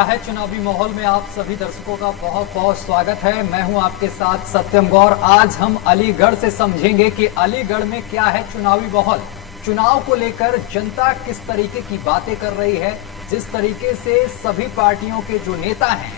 क्या है चुनावी माहौल में आप सभी दर्शकों का बहुत बहुत स्वागत है। मैं हूं आपके साथ सत्यम गौर। आज हम अलीगढ़ से समझेंगे कि अलीगढ़ में क्या है चुनावी माहौल, चुनाव को लेकर जनता किस तरीके की बातें कर रही है। जिस तरीके से सभी पार्टियों के जो नेता हैं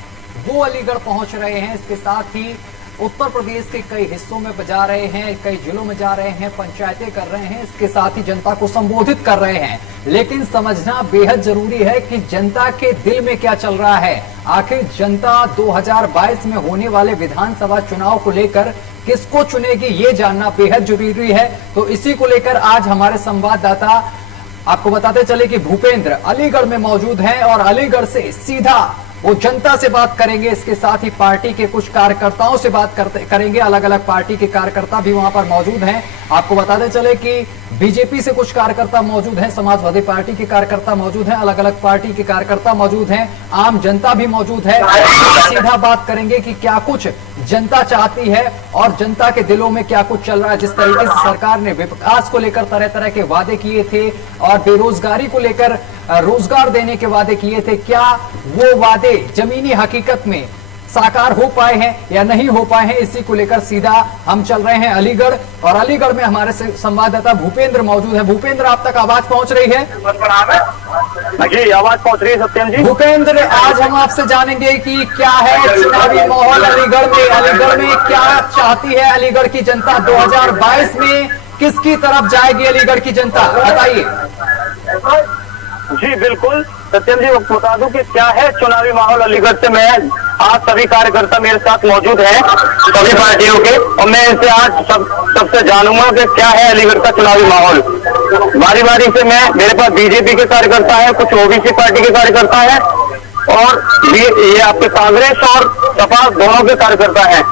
वो अलीगढ़ पहुंच रहे हैं, इसके साथ ही उत्तर प्रदेश के कई हिस्सों में जा रहे हैं, कई जिलों में जा रहे हैं, पंचायतें कर रहे हैं, इसके साथ ही जनता को संबोधित कर रहे हैं। लेकिन समझना बेहद जरूरी है कि जनता के दिल में क्या चल रहा है। आखिर जनता 2022 में होने वाले विधानसभा चुनाव को लेकर किसको चुनेगी, ये जानना बेहद जरूरी है। तो इसी को लेकर आज हमारे संवाददाता आपको बताते चले कि भूपेंद्र अलीगढ़ में मौजूद हैं और अलीगढ़ से सीधा वो जनता से बात करेंगे। इसके साथ ही पार्टी के कुछ कार्यकर्ताओं से बात करेंगे। अलग अलग पार्टी के कार्यकर्ता भी वहां पर मौजूद हैं। आपको बताते चले कि बीजेपी से कुछ कार्यकर्ता मौजूद हैं, समाजवादी पार्टी के कार्यकर्ता मौजूद हैं, अलग अलग पार्टी के कार्यकर्ता मौजूद हैं, आम जनता भी मौजूद है। सीधा बात करेंगे कि क्या कुछ जनता चाहती है और जनता के दिलों में क्या कुछ चल रहा है। जिस तरीके से सरकार ने विकास को लेकर तरह तरह के वादे किए थे और बेरोजगारी को लेकर रोजगार देने के वादे किए थे, क्या वो वादे जमीनी हकीकत में साकार हो पाए हैं या नहीं हो पाए हैं, इसी को लेकर सीधा हम चल रहे हैं अलीगढ़। और अलीगढ़ में हमारे संवाददाता भूपेंद्र मौजूद है। भूपेंद्र, आप तक आवाज पहुंच रही है? जी, आवाज पहुंच रही है सत्यम जी। भूपेंद्र, आज हम आपसे जानेंगे कि क्या है चुनावी माहौल अलीगढ़ में। अलीगढ़ में क्या चाहती है अलीगढ़ की जनता, 2022 में किसकी तरफ जाएगी अलीगढ़ की जनता, बताइए। जी बिल्कुल सत्यम जी, बता दूं कि क्या है चुनावी माहौल अलीगढ़ से। मैं आज सभी कार्यकर्ता मेरे साथ मौजूद हैं सभी पार्टियों के, और मैं इनसे आज सबसे जानूंगा कि क्या है अलीगढ़ का चुनावी माहौल। बारी बारी से मेरे पास बीजेपी के कार्यकर्ता है, कुछ ओबीसी पार्टी के कार्यकर्ता है और ये आपके कांग्रेस और सपा दोनों के कार्यकर्ता है।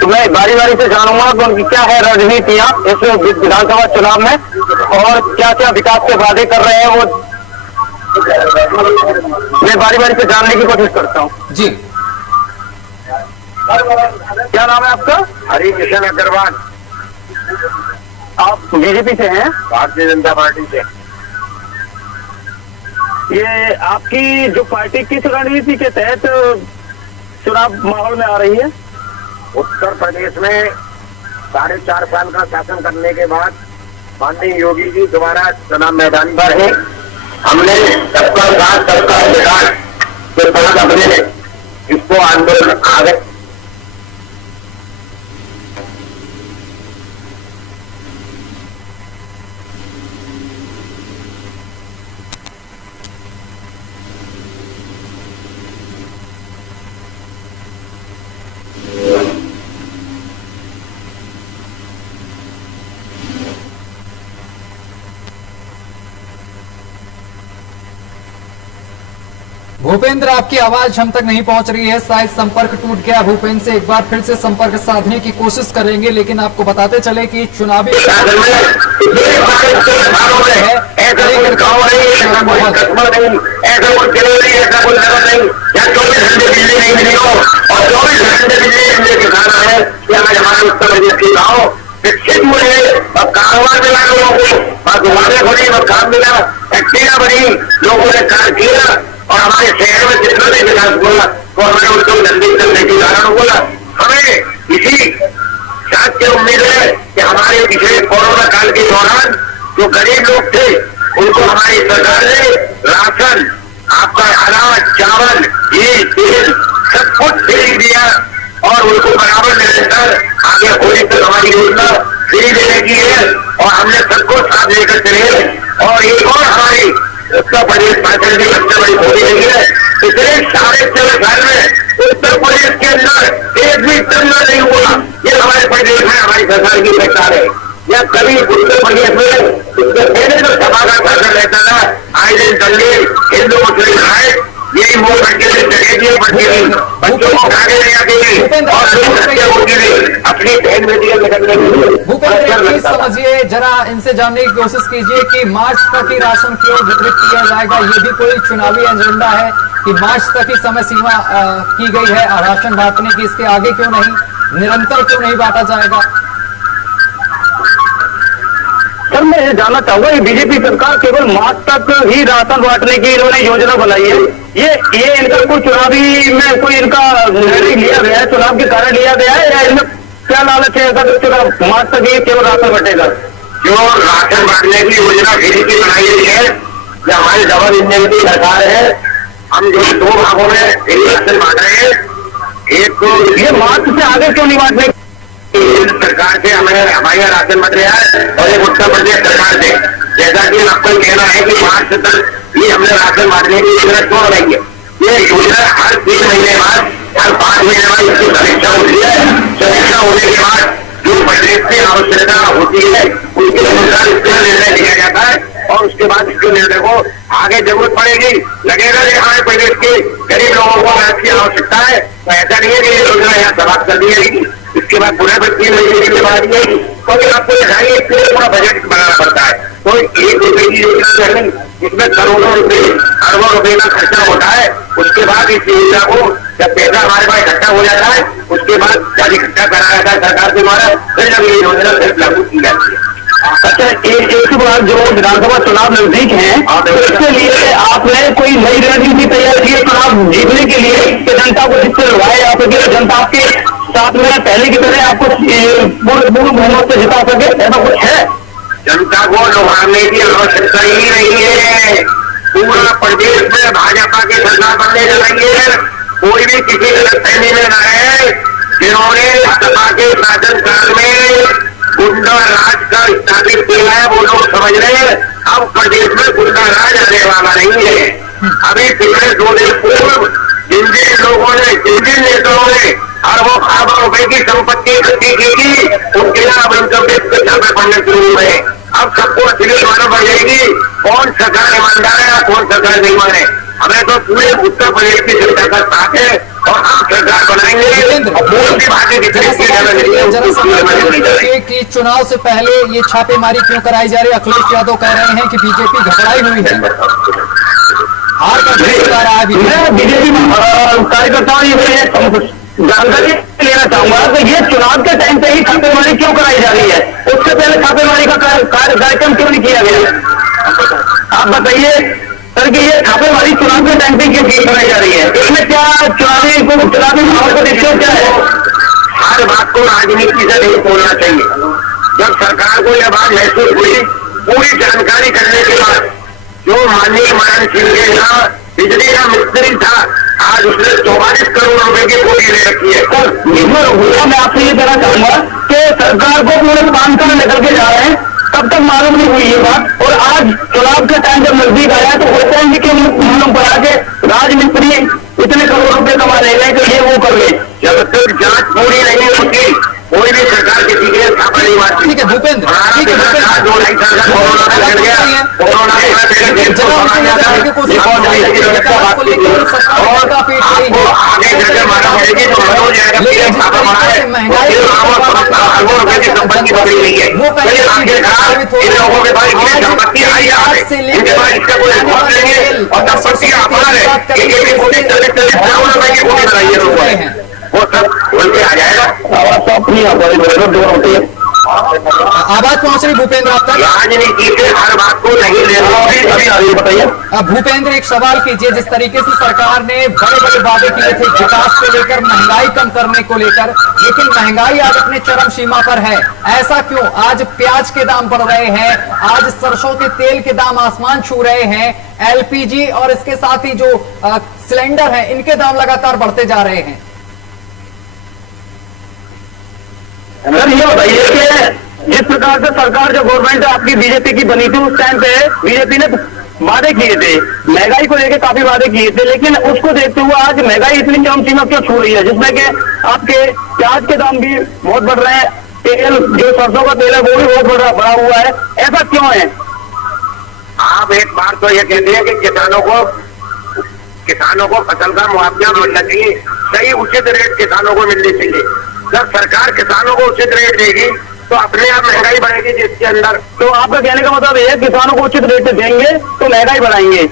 तो मैं बारी बारी से जानूंगा कि उनकी क्या है रणनीतियां इस विधानसभा चुनाव में और क्या क्या विकास के वादे कर रहे हैं, वो मैं बारी बारी से जानने की कोशिश करता हूँ। जी, क्या नाम है आपका? हरी किशन अग्रवाल। आप बीजेपी से हैं? भारतीय जनता पार्टी से। ये आपकी जो पार्टी किस रणनीति के तहत चुनाव माहौल में आ रही है? उत्तर प्रदेश में 4.5 साल का शासन करने के बाद माननीय योगी जी दोबारा चुनाव मैदान पर है। हमने सबका साथ सबका विकास के साथ अपने इसको आंदोलन आगे भूपेंद्र, आपकी आवाज हम तक नहीं पहुंच रही है, शायद संपर्क टूट गया। भूपेंद्र से एक बार फिर से संपर्क साधने की कोशिश करेंगे, लेकिन आपको बताते चले कि चुनावी शिक्षित हुए और कारोबार मिला लोगों को और दुकानें खुली और काम मिला, फैक्ट्रियां बनी, लोगों ने कार्य किया और हमारे शहर में जितना भी विकास हुआ तो हमें उनको नजदीक करने के कारण हुआ। हमें इसी बात की उम्मीद है कि हमारे पिछले कोरोना काल के दौरान जो गरीब लोग थे उनको हमारी सरकार ने राशन, आपका अनाज, चावल, घी, तेल सब कुछ फ्री दिया और उनको बराबर निरंतर आगे होली तक हमारी योजना फ्री देने की है और हमने सबको साथ लेकर चले। और एक और हमारी उत्तर प्रदेश शासन की सबसे बड़ी खूबी रही है, पिछले 4.5 साल में उत्तर प्रदेश के अंदर एक भी दंगा नहीं हुआ। ये हमारे प्रदेश में हमारी सरकार की पहचान है। या कभी उत्तर प्रदेश में पहले जो सभा का शासन रहता था, आए दिन दंगे, हिंदू मुस्लिम लड़ाई, यही मूल बच्चे से जगह दिए, बच्चों को खाने नहीं आती और अपनी बहन बेटियां निकलने की। भूपेंद्र, प्लीज समझिए, जरा इनसे जानने की कोशिश कीजिए कि मार्च तक ही राशन क्यों वितरित किया जाएगा। ये भी कोई चुनावी एजेंडा है कि मार्च तक ही समय सीमा की गई है राशन बांटने की, इसके आगे क्यों नहीं, निरंतर क्यों नहीं बांटा जाएगा? सर मैं ये जानना चाहूंगा, ये बीजेपी सरकार केवल मार्च तक ही राशन बांटने की इन्होंने योजना बनाई है। ये इनका कोई चुनावी में कोई इनका निर्णय लिया गया है, चुनाव के कारण लिया गया है, या इनमें क्या लालच है ऐसा कि चुनाव मार्च तक ये केवल राशन बटेगा? जो राशन बांटने की योजना बीजेपी बनाई गई है, जो हमारी डबल इंजन की सरकार है, हम जो 2 भागों में राशन बांट रहे हैं। एक तो ये मार्च से आगे क्यों नहीं बांटने? सरकार से हमें हमारे यहाँ राशन बट रहा है, और एक उत्तर प्रदेश सरकार से, जैसा कि आपको कहना है कि मार्च तक ये हमने राशन बांटने की योजना क्यों बनाएंगे। ये योजना हर 3 महीने बाद, हर 5 महीने बाद इसकी समीक्षा होती है। समीक्षा होने के बाद जो बजट की आवश्यकता होती है उसके अनुसार इसका निर्णय लिया जाता है, और उसके बाद इसके निर्णय को आगे जरूरत पड़ेगी, लगेगा कि हमारे प्रदेश के गरीब लोगों को अनाज की आवश्यकता है, तो ऐसा नहीं है कि ये योजना यहाँ समाप्त कर दी जाएगी। इसके बाद पुनः 3 महीने की बात आएगी, क्योंकि आपको दिखाइए इसके लिए पूरा बजट बनाना पड़ता है। तो 1 रुपए की योजना जो है जिसमें करोड़ों रुपए, अरबों रुपए का खर्चा होता है, उसके बाद इस योजना को जब पैसा हमारे पास इकट्ठा हो जाता है, उसके बाद जब इकट्ठा कराया जाता है सरकार के द्वारा, फिर जब ये योजना सिर्फ लागू की जाती है। अच्छा, एक बार जो विधानसभा चुनाव नजदीक है, तो इसके लिए आपने कोई नई रणनीति तैयार की है चुनाव जीतने के लिए, कि जनता को जिससे लड़वाए जा सके, जनता आपके साथ में पहले की तरह आपको पूर्ण बहुमत से जिता सके, ऐसा कुछ है? जनता को लुभाने की आवश्यकता ही नहीं है। पूरा प्रदेश में भाजपा की सरकार बनने जा रही है। कोई भी किसी गलतफहमी में न है। जिन्होंने सपा के शासनकाल में गुंडा राज का स्थापित किया है, वो लोग समझ रहे हैं अब प्रदेश में गुंडा राज आने वाला नहीं है। अभी पिछले 2 दिन पूर्व जिन लोगों ने, जिन नेताओं ने अरबों रुपए की संपत्ति इकट्ठी की थी, उनके यहाँ अब इनकम टैक्स के छापे पड़ने शुरू हुए। अब सबको असली मालूम पड़ जाएगी कौन सरकार ईमानदार है और कौन सरकार नहीं माने। हमें तो पूरे उत्तर प्रदेश की जनता का साथ है, और हम सरकार बनाएंगे। कि चुनाव से पहले ये छापेमारी क्यों कराई जा रही है? अखिलेश यादव कह रहे हैं कि बीजेपी घबराई हुई है, हार का बता रहा है। बीजेपी कार्यकर्ताओं जानकारी लेना चाहूंगा कि ये चुनाव के टाइम पे ही छापेमारी क्यों कराई जा रही है? उससे पहले छापेमारी का कार्यक्रम क्यों नहीं किया गया? आप बताइए सर कि ये छापेमारी चुनाव के टाइम पे क्यों कराई जा रही है? इसमें क्या चुनावी माहौल को देखते क्या है? हर बात को राजनीति से नहीं बोलना चाहिए। जब सरकार को यह बात महसूस हुई, पूरी जानकारी करने के बाद, जो माननीय मान सिंह के यहाँ बिजली का मिस्त्री था, आज उसने 44 करोड़ रुपए की बोली ले रखी है। तो मैं आपसे ये कहना चाहूंगा कि सरकार को पूरे 5 साल निकल के जा रहे हैं, तब तक मालूम नहीं हुई ये बात, और आज चुनाव का टाइम जब नजदीक आया तो होता है कि मालूम पड़ा के राजमिस्त्री इतने करोड़ रुपए कमा ले गए कि ये वो कर ले। जब तक जांच पूरी नहीं होती कोई भी सरकार किसी के छापा नहीं मारती। ठीक है भूपेंद्र, ठीक है वो सब बोलते आ जाएगा। आवाज पहुंच रही भूपेंद्र आप तक? राजनीति से हर बात को नहीं लेना। बताइए भूपेंद्र, एक सवाल कीजिए। जिस तरीके से सरकार ने बड़े बड़े वादे किए थे विकास को लेकर, महंगाई कम करने को लेकर, लेकिन महंगाई आज अपने चरम सीमा पर है, ऐसा क्यों? आज प्याज के दाम बढ़ रहे हैं, आज सरसों के तेल के दाम आसमान छू रहे हैं, एलपीजी और इसके साथ ही जो सिलेंडर है इनके दाम लगातार बढ़ते जा रहे हैं। सर ये बताइए कि जिस प्रकार से सरकार जो गवर्नमेंट आपकी बीजेपी की बनी थी, उस टाइम पे बीजेपी ने वादे किए थे, महंगाई को लेकर काफी वादे किए थे, लेकिन उसको देखते हुए आज महंगाई इतनी चरम सीमा क्यों छू रही है, जिसमें कि आपके प्याज के दाम भी बहुत बढ़ रहे हैं, तेल जो सरसों का तेल है वो भी बहुत बढ़ा हुआ है, ऐसा क्यों है? आप एक बार तो ये कहते हैं कि किसानों को फसल का मुआवजा मिलना चाहिए, सही उचित रेट किसानों को मिलनी चाहिए। जब सरकार किसानों को उचित रेट देगी तो अपने आप महंगाई बढ़ेगी जिसके अंदर। तो आपका कहने का मतलब है किसानों को उचित रेट देंगे तो महंगाई बढ़ाएंगे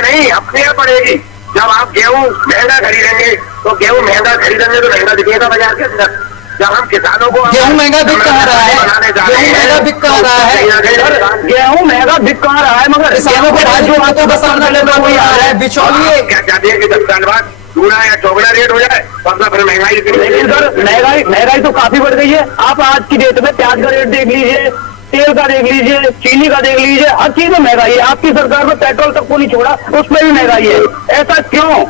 नहीं, अपने आप बढ़ेगी। जब आप गेहूं महंगा खरीदेंगे तो गेहूं महंगा खरीदेंगे तो महंगा दिखेगा बाजार के अंदर। जब हम किसानों को गेहूं महंगा बिक कहाँ रहा है? गेहूं महंगा बिक कहाँ रहा है? गेहूं महंगा बिक कहाँ रहा है? मगर किसानों को भारी कीमतों का सामना करना हुआ है। बिचौलिए क्या चाहते हैं कि 10 साल बाद चूड़ा या चौगड़ा रेट हो जाए तो अपना फिर महंगाई। लेकिन सर महंगाई तो काफी बढ़ गई है। आप आज की डेट में प्याज का रेट देख लीजिए, तेल का देख लीजिए, चीनी का देख लीजिए, हर चीज में महंगाई है। आपकी सरकार में पेट्रोल तक को नहीं छोड़ा, उसमें भी महंगाई है। ऐसा क्यों,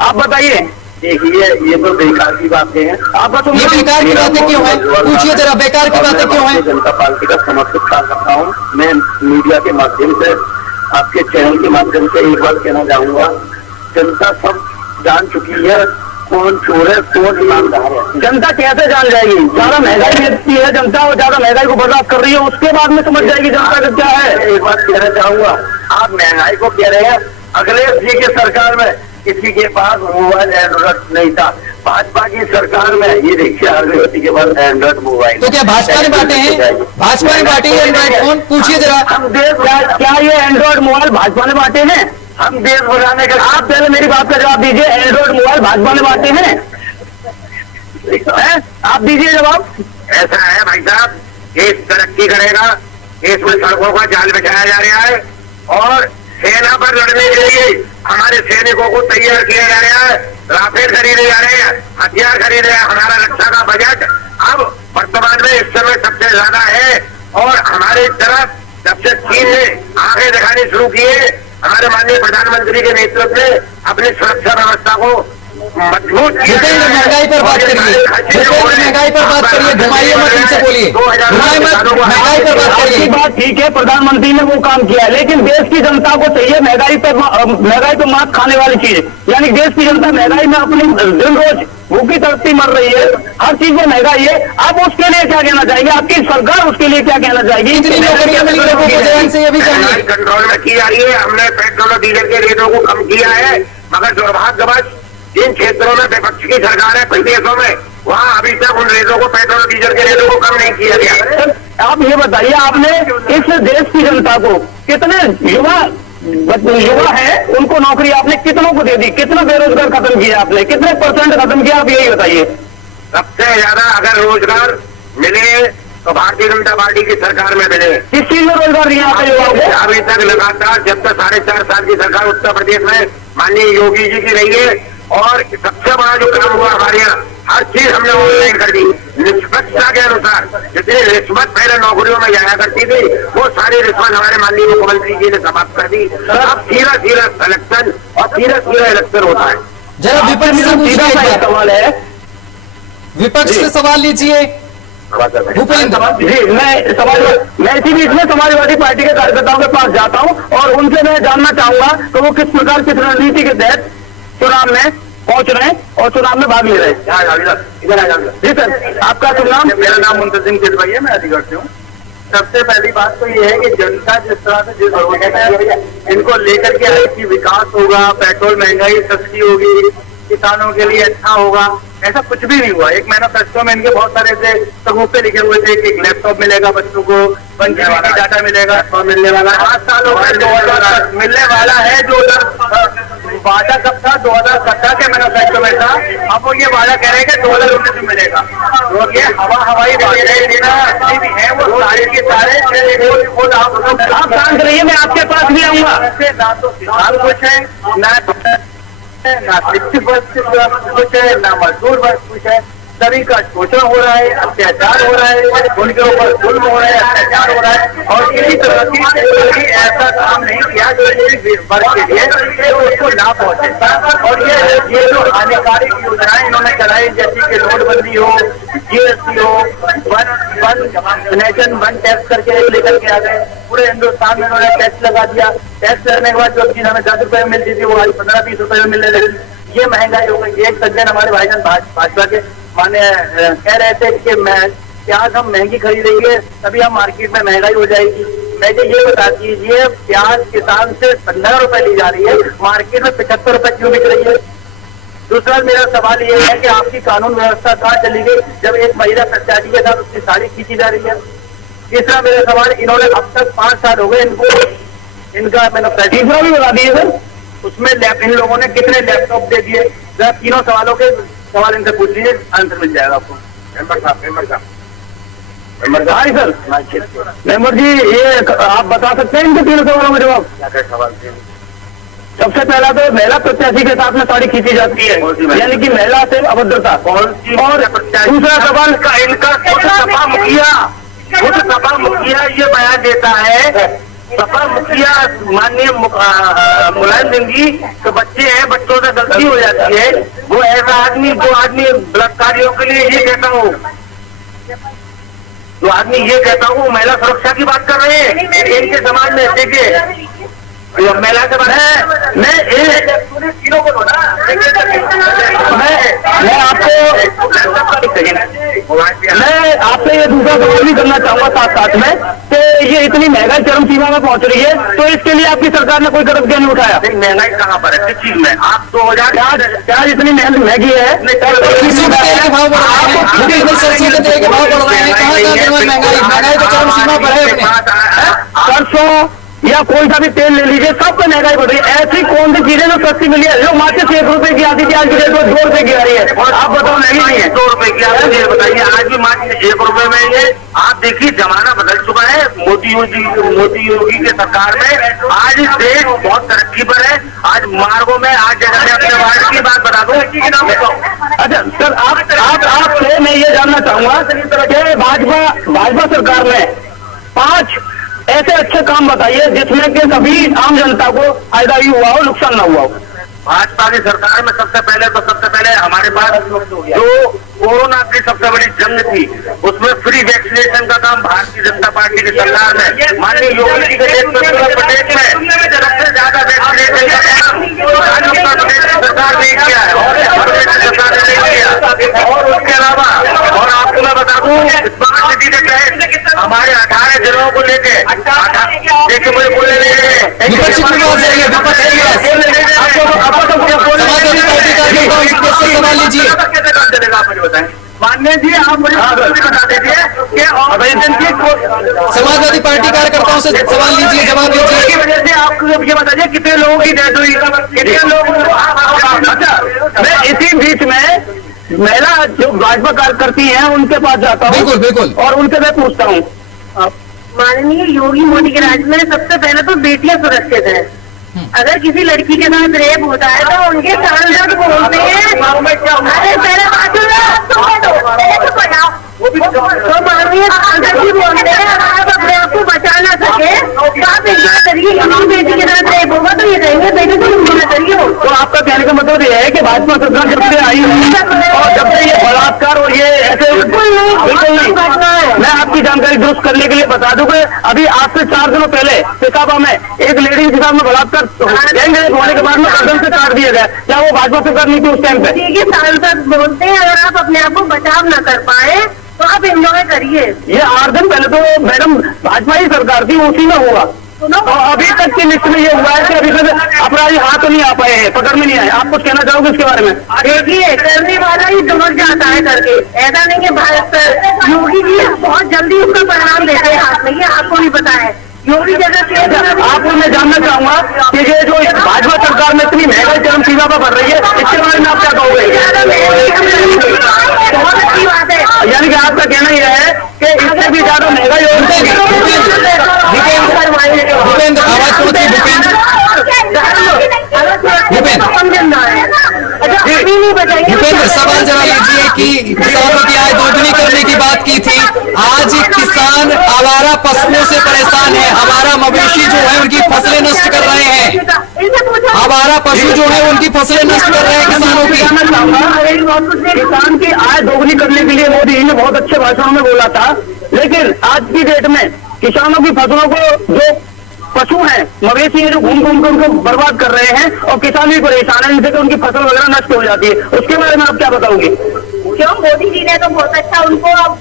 आप बताइए। देखिए ये तो बेकार की बातें हैं। आपका तो ये बेकार की बातें क्यों है? पूछिए जरा, बेकार की बातें क्यों है? जनता पार्टी का समर्थक करता हूँ। मैं मीडिया के माध्यम से, आपके चैनल के माध्यम से एक बात कहना चाहूंगा, जनता सब जान चुकी है कौन चोर है कौन ईमानदार है। जनता कैसे जान जाएगी? ज्यादा महंगाई बेचती है जनता और ज्यादा महंगाई को बर्दाश्त कर रही है, उसके बाद में समझ जाएगी जनता का क्या है। एक बात कहना चाहूंगा, आप महंगाई को कह रहे हैं, अखिलेश जी के सरकार में किसी के पास मोबाइल एंड्रॉइड नहीं था। भाजपा की सरकार में ये देखिए हर व्यक्ति के पास एंड्रॉइड मोबाइल। तो क्या भाजपा ने बांटे हैं? भाजपा ने बांटे हैं एंड्रॉइड फोन? पूछिए जरा। हम देश क्या ये एंड्रॉइड मोबाइल भाजपा ने बांटे हैं? हम देश बनाने का, आप पहले मेरी बात का जवाब दीजिए। एंड्रॉइड मोबाइल भाजपा ने बांटे हैं? आप दीजिए जवाब। ऐसा है भाई साहब, देश तरक्की करेगा, देश में सड़कों का जाल बिछाया जा रहा है और सेना पर लड़ने के लिए हमारे सैनिकों को तैयार किया जा रहा है। राफेल खरीदे जा रहे हैं, हथियार खरीदे हैं। हमारा रक्षा का बजट अब वर्तमान में इस समय सबसे ज्यादा है और हमारी तरफ जब से चीन ने आंखें दिखानी शुरू की है, हमारे माननीय प्रधानमंत्री के नेतृत्व में अपनी सुरक्षा व्यवस्था को मजबूत किया। भूपेंद्र महंगाई पर बात करिए, भूपेंद्र महंगाई पर बात करिए, घुमाइए मत, इनसे बोलिए, घुमाइए मत, महंगाई पर बात आपकी करिए। बात ठीक है, प्रधानमंत्री ने वो काम किया है, लेकिन देश की जनता को चाहिए महंगाई पे मात खाने वाली चीज। यानी देश की जनता महंगाई में अपनी दिन रोज भूखी तड़पती मर रही है, हर चीज में महंगाई है। आप उसके लिए क्या कहना चाहेंगे? आपकी सरकार उसके लिए क्या कहना चाहेगी? कितनी नौकरियां मिली लोगों को? जवान से ये भी जानिए। कंट्रोल में की जा रही है। हमने पेट्रोल और डीजल के रेटों को कम किया है, मगर दुर्भाग्यवश जिन क्षेत्रों में विपक्ष की सरकार है प्रदेशों में, वहाँ अभी तक उन रेटों को, पेट्रोल और डीजल के रेटों को कम नहीं किया गया। आप ये बताइए, आपने इस देश की जनता को कितने युवा है उनको नौकरी आपने कितनों को दे दी? कितना बेरोजगार खत्म किया आपने? कितने % खत्म किया? आप यही बताइए। सबसे ज्यादा अगर रोजगार मिले तो भारतीय जनता पार्टी की सरकार में मिले। किस चीज में रोजगार दिया आपने युवाओं को? अभी तक लगातार जब तक 4.5 साल की सरकार उत्तर प्रदेश में माननीय योगी जी की रही है, और सबसे बड़ा जो काम हुआ हमारे यहाँ, हर चीज हमने ऑनलाइन कर दी। निष्पक्षता के अनुसार जितनी रिश्वत पहले नौकरियों में जाया करती थी, वो सारी रिश्वत हमारे माननीय मुख्यमंत्री जी ने समाप्त कर दी। अब सीधा सिलेक्शन और सीधा इलेक्शन होता है। जरा विपक्ष से पूछिए एक बात। सवाल है, विपक्ष से सवाल लीजिए भूपेंद्र जी। मैं इसी बीच में समाजवादी पार्टी के कार्यकर्ताओं के पास जाता हूं और उनसे मैं जानना चाहूंगा कि वो किस प्रकार किस रणनीति के तहत चुनाव में पहुंच रहे हैं और चुनाव में भाग ले रहे हैं। इधर आ जाओ। जी सर, आपका शुभ नाम? मेरा नाम मुंतजिम किदवई है, मैं अलीगढ़ से हूँ। सबसे पहली बात तो ये है कि जनता जिस तरह से जिस भरोसे में इनको लेकर के आई कि विकास होगा, पेट्रोल महंगाई सस्ती होगी, किसानों के लिए अच्छा होगा, ऐसा कुछ भी नहीं हुआ। एक मैनिफेस्टो में इनके बहुत सारे से सबूत लिखे हुए थे कि एक लैपटॉप मिलेगा बच्चों को, 1 GB डाटा मिलेगा, मिलने वाला 5 सालों में 2000 मिलने वाला है। जो वादा कब था? 2017 के मैनिफेस्टो में था। अब वो ये वादा कह रहे हैं कि 2019 में मिलेगा। तो ये हवाई बातें जितनी भी है वो सारे के सारे आप शांत रहिए, मैं आपके पास भी आऊंगा। ना तो किसान कुछ है, ना शिक्षित वर्ग कुछ है, ना मजदूर वर्ग कुछ है। सभी का शोषण हो रहा है, अत्याचार हो रहा है, उनके ऊपर जुल्म हो रहा है, अत्याचार हो रहा है। और किसी तरह की कोई ऐसा काम नहीं किया जो वर्ग के लिए तो उसको ना पहुंचे। और ये जो हानिकारक योजनाएं इन्होंने चलाई, जैसे कि नोटबंदी हो, GST हो, वन टैक्स करके लेकर के आ गए। पूरे हिंदुस्तान में इन्होंने टैक्स लगा दिया। टैक्स करने के बाद जो चीज हमें 10 रुपए में मिलती थी वो आज 15-20 रुपए में मिलने लगी। ये महंगाई हो गई। एक सज्जन हमारे भाईजान भाजपा के माने कह रहे थे कि प्याज हम महंगी खरीदेंगे तभी हम मार्केट में महंगाई हो जाएगी। मैं ये बता दीजिए, प्याज किसान से 15 रुपए ली जा रही है, मार्केट में 75 रुपए क्यों बिक रही है? दूसरा मेरा सवाल ये है कि आपकी कानून व्यवस्था कहाँ चली गई जब एक महिला प्रत्याशी के साथ उसकी साड़ी खींची जा रही है? तीसरा मेरा सवाल, इन्होंने अब तक 5 साल हो गए इनको, इनका मैंने तीसरा भी बता दिए सर, उसमें इन लोगों ने कितने लैपटॉप दे दिए? तीनों सवालों के सवाल इनसे पूछिए, आंसर मिल जाएगा आपको। मेंबर साहब हाँ सर मेंबर जी, ये आप बता सकते हैं इनके तीनों सवालों में जवाब? क्या सवाल थे? सबसे पहला तो महिला प्रत्याशी के साथ में साड़ी खींची जाती है, यानी कि महिला से अभद्रता। और दूसरा सवाल का इनका सपा मुखिया ये बयान देता है, सपा मुखिया माननीय मुलायम सिंह जी तो बच्चे हैं, बच्चों से गलती हो जाती है, वो ऐसा आदमी जो आदमी बलात्कारियों के लिए ये कहता हूँ, जो आदमी ये कहता हूँ महिला सुरक्षा की बात कर रहे हैं इनके समाज में। देखिए महिला के बारे में मैं आपसे ये दूसरा सवाल भी करना चाहूंगा साथ में कि ये इतनी महंगाई चरम सीमा में पहुंच रही है, तो इसके लिए आपकी सरकार ने कोई कदम क्यों नहीं उठाया? महंगाई कहाँ पर है, किस चीज में? आप 2000 प्याज इतनी महंगी है, सरसों या कोई सा भी तेल ले लीजिए, सब पे महंगाई बढ़ रही है। ऐसी कौन सी चीजें जो सस्ती मिली है, जो मात्र 1 रुपए की आती थी आज की डेट में 2 रुपए की आ रही है, और आप बताओ महंगी नहीं है? 2 रुपए की आती है, बताइए आज भी मात्र 1 रुपए में है। आप देखिए जमाना बदल चुका है, मोदी योगी के सरकार में आज देश बहुत तरक्की पर है। आज मार्गों में आज जगह मैं अपने वार्ड की बात बता दूं। अच्छा सर, आपसे मैं ये जानना चाहूंगा कि भाजपा सरकार में 5 ऐसे अच्छे काम बताइए जिसमें कि सभी आम जनता को फायदा ही हुआ हो, नुकसान ना हुआ हो। भाजपा की सरकार में सबसे पहले हमारे पास जो कोरोना की सबसे बड़ी जंग थी, उसमें फ्री वैक्सीनेशन का काम भारतीय जनता पार्टी की सरकार में माननीय योगी जी के प्रदेश में सबसे ज्यादा वैक्सीनेशन का काम सरकार ने किया है और सरकार ने नहीं किया। और उसके अलावा और आपको मैं बता दूं, स्मार्ट सिटी के तहत हमारे 18 जिलों को लेके देखिए मुझे बोलने सवाल लीजिए। मान्य जी आप मुझे बता दीजिए कि समाजवादी पार्टी कार्यकर्ताओं से सवाल लीजिए, जवाब दीजिए। की वजह से आपको ये बताइए कितने लोगों की डेथ हुई, कितने लोग। अच्छा मैं इसी बीच में महिला जो भाजपा कार्य करती हैं उनके पास जाता हूँ, बिल्कुल और उनसे मैं पूछता हूँ। माननीय योगी मोदी के राज में सबसे पहले तो बेटियां सुरक्षित है। अगर किसी लड़की के साथ रेप होता है तो उनके सांसद बोलते हैं अरे पहले तो माननीय सांसद जी बोलते हैं आप अपने आप को बचा ना सके तो आप इंतजार करिए, किसी बेटी के साथ रेप होगा तो ये कहेंगे बेटे को इंतजार करिए। तो आपका कहने का मतलब ये है कि भाजपा सरकार जब से आई है और जब से ये बलात्कार और ये ऐसे बिल्कुल नहीं। मैं आपकी जानकारी दुरुस्त करने के लिए बता दूं कि अभी आज से 4 दिनों पहले पिकाबा में एक लेडी के साथ में बलात्कार होने के बाद में कदम से काट दिया गया। क्या वो भाजपा सरकार नहीं थी उस टाइम पे? ठीक है, सांसद बोलते हैं अगर आप अपने आप को बचाव न कर पाए तो आप एंजॉय करिए। ये 8 दिन पहले तो मैडम भाजपा ही सरकार थी, उसी में हुआ। और अभी तक की लिस्ट में ये हुआ है कि अभी तक अपराधी हाथ नहीं आ पाए हैं, पकड़ में नहीं आए। आप कुछ कहना चाहोगे इसके बारे में? देखिए करने वाला ही समझ जाता है करके, ऐसा नहीं है। भारत योगी जी बहुत जल्दी उसका परिणाम देते हैं हाथ में, ये आपको भी पता है। योगी जगह आपको मैं जानना चाहूंगा कि ये जो भाजपा सरकार में इतनी महंगाई चरम सीमा पर बढ़ रही है, इसके बारे में आप क्या कहोगे? बहुत अच्छी बात है। यानी कि आपका कहना यह है कि इससे भी ज्यादा महंगाई और भूपेंद्र आवाज पहुंची। भूपेंद्र सवाल जरा लीजिए कि किसानों की आय दोगुनी करने की बात की थी, आज किसान आवारा पशुओं से परेशान है, हमारा मवेशी जो है उनकी फसलें नष्ट कर रहे हैं, आवारा पशु जो है उनकी फसलें नष्ट कर रहे हैं किसानों की। किसान की आय दोगुनी करने के लिए मोदी जी ने बहुत अच्छे भाषणों में बोला था, लेकिन आज की डेट में किसानों की फसलों को जो पशु हैं, मवेशी हैं, जो घूम घूम कर उनको बर्बाद कर रहे हैं और किसान भी परेशान है, जिससे उनकी फसल वगैरह नष्ट हो जाती है। उसके बारे में आप क्या बताओगे? क्यों मोदी जी ने तो बहुत अच्छा उनको अब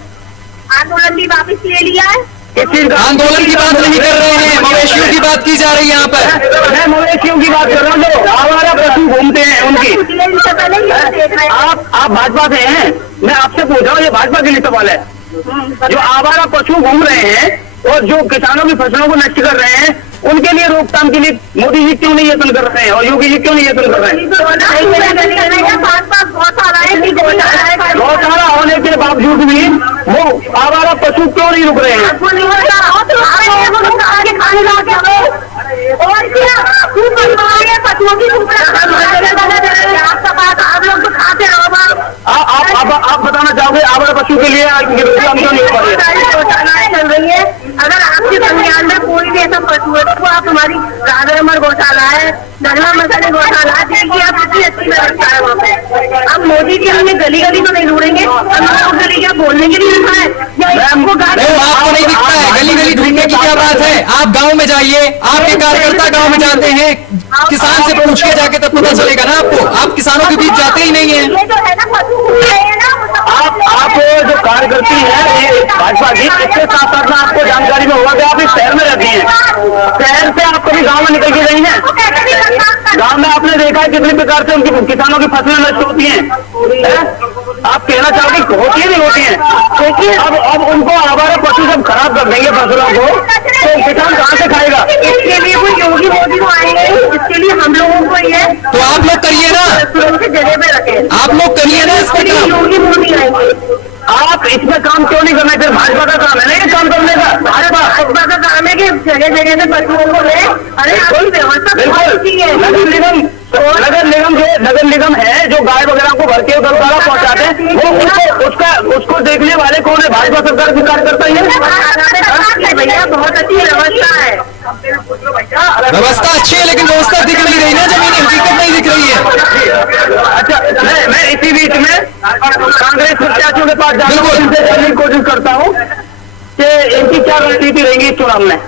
आंदोलन भी वापिस ले लिया है। आंदोलन की बात नहीं कर रहे हैं, मवेशियों की बात की जा रही है यहाँ पर। मैं मवेशियों की बात कर रहा हूँ जो आवारा पशु घूमते हैं उनकी। आप भाजपा से हैं, मैं आपसे पूछ रहा हूँ, ये भाजपा के लिए सवाल है। जो आवारा पशु घूम रहे हैं और जो किसानों की फसलों को नष्ट कर रहे हैं, उनके लिए रोकथाम के लिए मोदी जी क्यों नहीं यत्न कर रहे हैं और योगी जी क्यों नहीं यत्न कर रहे हैं? गौशाला होने के बावजूद भी वो आवारा पशु क्यों नहीं रुक रहे हैं? आप बताना चाहोगे आवारा पशु के लिए रोकथाम क्यों नहीं हो पा रही है? चल रही है। अगर आपके संज्ञान में कोई भी ऐसा पशु है तो आप हमारी राधारमण गौशाला है, धर्मा मसाले गौशाला है, देखिए आप कितनी अच्छी व्यवस्था है वहाँ पे। अब मोदी जी हमें गली गली तो नहीं ढूंढेंगे, हम गली क्या बोलने के लिए लिखा है या आपको आपको नहीं दिखता है गली गली ढूंढने की क्या बात है? आप गाँव में जाइए, आपके कार्यकर्ता गाँव में जाते हैं, किसान से पूछ के जाके तब पता चलेगा ना आपको। आप किसानों के बीच जाते ही नहीं है। ये जो है ना पशु आप जो कार्यकर्ती है ये भाजपा की, इसके साथ साथ में आपको जानकारी में होगा कि आप इस शहर में रहती हैं। शहर से आप कभी गांव में निकल के गई हैं? गांव में आपने देखा है कितने प्रकार से उनकी किसानों की फसलें नष्ट होती हैं। आप कहना चाहोगे होती है नहीं होती है? देखिए अब उनको आवारा पशु जब खराब कर देंगे फसलों को तो किसान कहाँ से खाएगा? इसके लिए कोई योगी मोदी को आएंगे, इसके लिए हम लोगों को ये तो आप लोग करिए ना, सुरक्षित जगह पे रखें। आप लोग करिए ना इसके काम। योगी मोदी आएंगे। आप इसमें काम क्यों नहीं करना? फिर भाजपा का काम है ना ये काम करने का। भाजपा का काम है कि जगह जगह से पशुओं को ले। अरे आपकी व्यवस्था बहुत अच्छी है। नगर निगम है जो गाय वगैरह को भर के गौशाला पहुंचाते हैं, वो उसको देखने वाले कौन है? भाजपा सरकार की कार्यकर्ता ही है। भैया बहुत अच्छी व्यवस्था है। व्यवस्था अच्छी है लेकिन व्यवस्था दिख नहीं रही ना, जमीनी हकीकत नहीं दिख रही है। अच्छा मैं इसी बीच में कांग्रेस प्रत्याशियों के पास जाकर इनसे जानने की कोशिश करता हूँ कि इनकी क्या रणनीति रहेगी इस चुनाव में।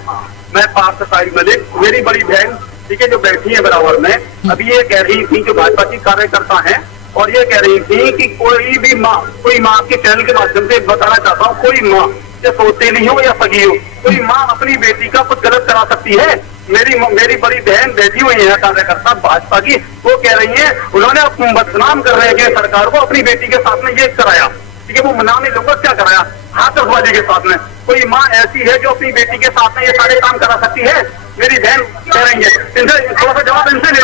मैं पार्थ साई मलिक, मेरी बड़ी बहन ठीक है जो बैठी है बराबर में, अभी ये कह रही थी जो भाजपा की कार्यकर्ता है, और ये कह रही थी कि कोई माँ आपके चैनल के माध्यम से बताना चाहता हूँ, कोई माँ या सोते नहीं हो या सगी हो, कोई माँ अपनी बेटी का कुछ गलत करा सकती है? मेरी बड़ी बहन बैठी हुई है कार्यकर्ता भाजपा की, वो कह रही है उन्होंने बदनाम कर रहे हैं सरकार को, अपनी बेटी के साथ में ये कराया, ठीक है वो नाम नहीं लूंगा, क्या कराया आतंकवादी के साथ में। कोई माँ ऐसी है जो अपनी बेटी के साथ में ये सारे काम करा सकती है? मेरी बहन कह रही है, इनसे थोड़ा सा जवाब इनसे ले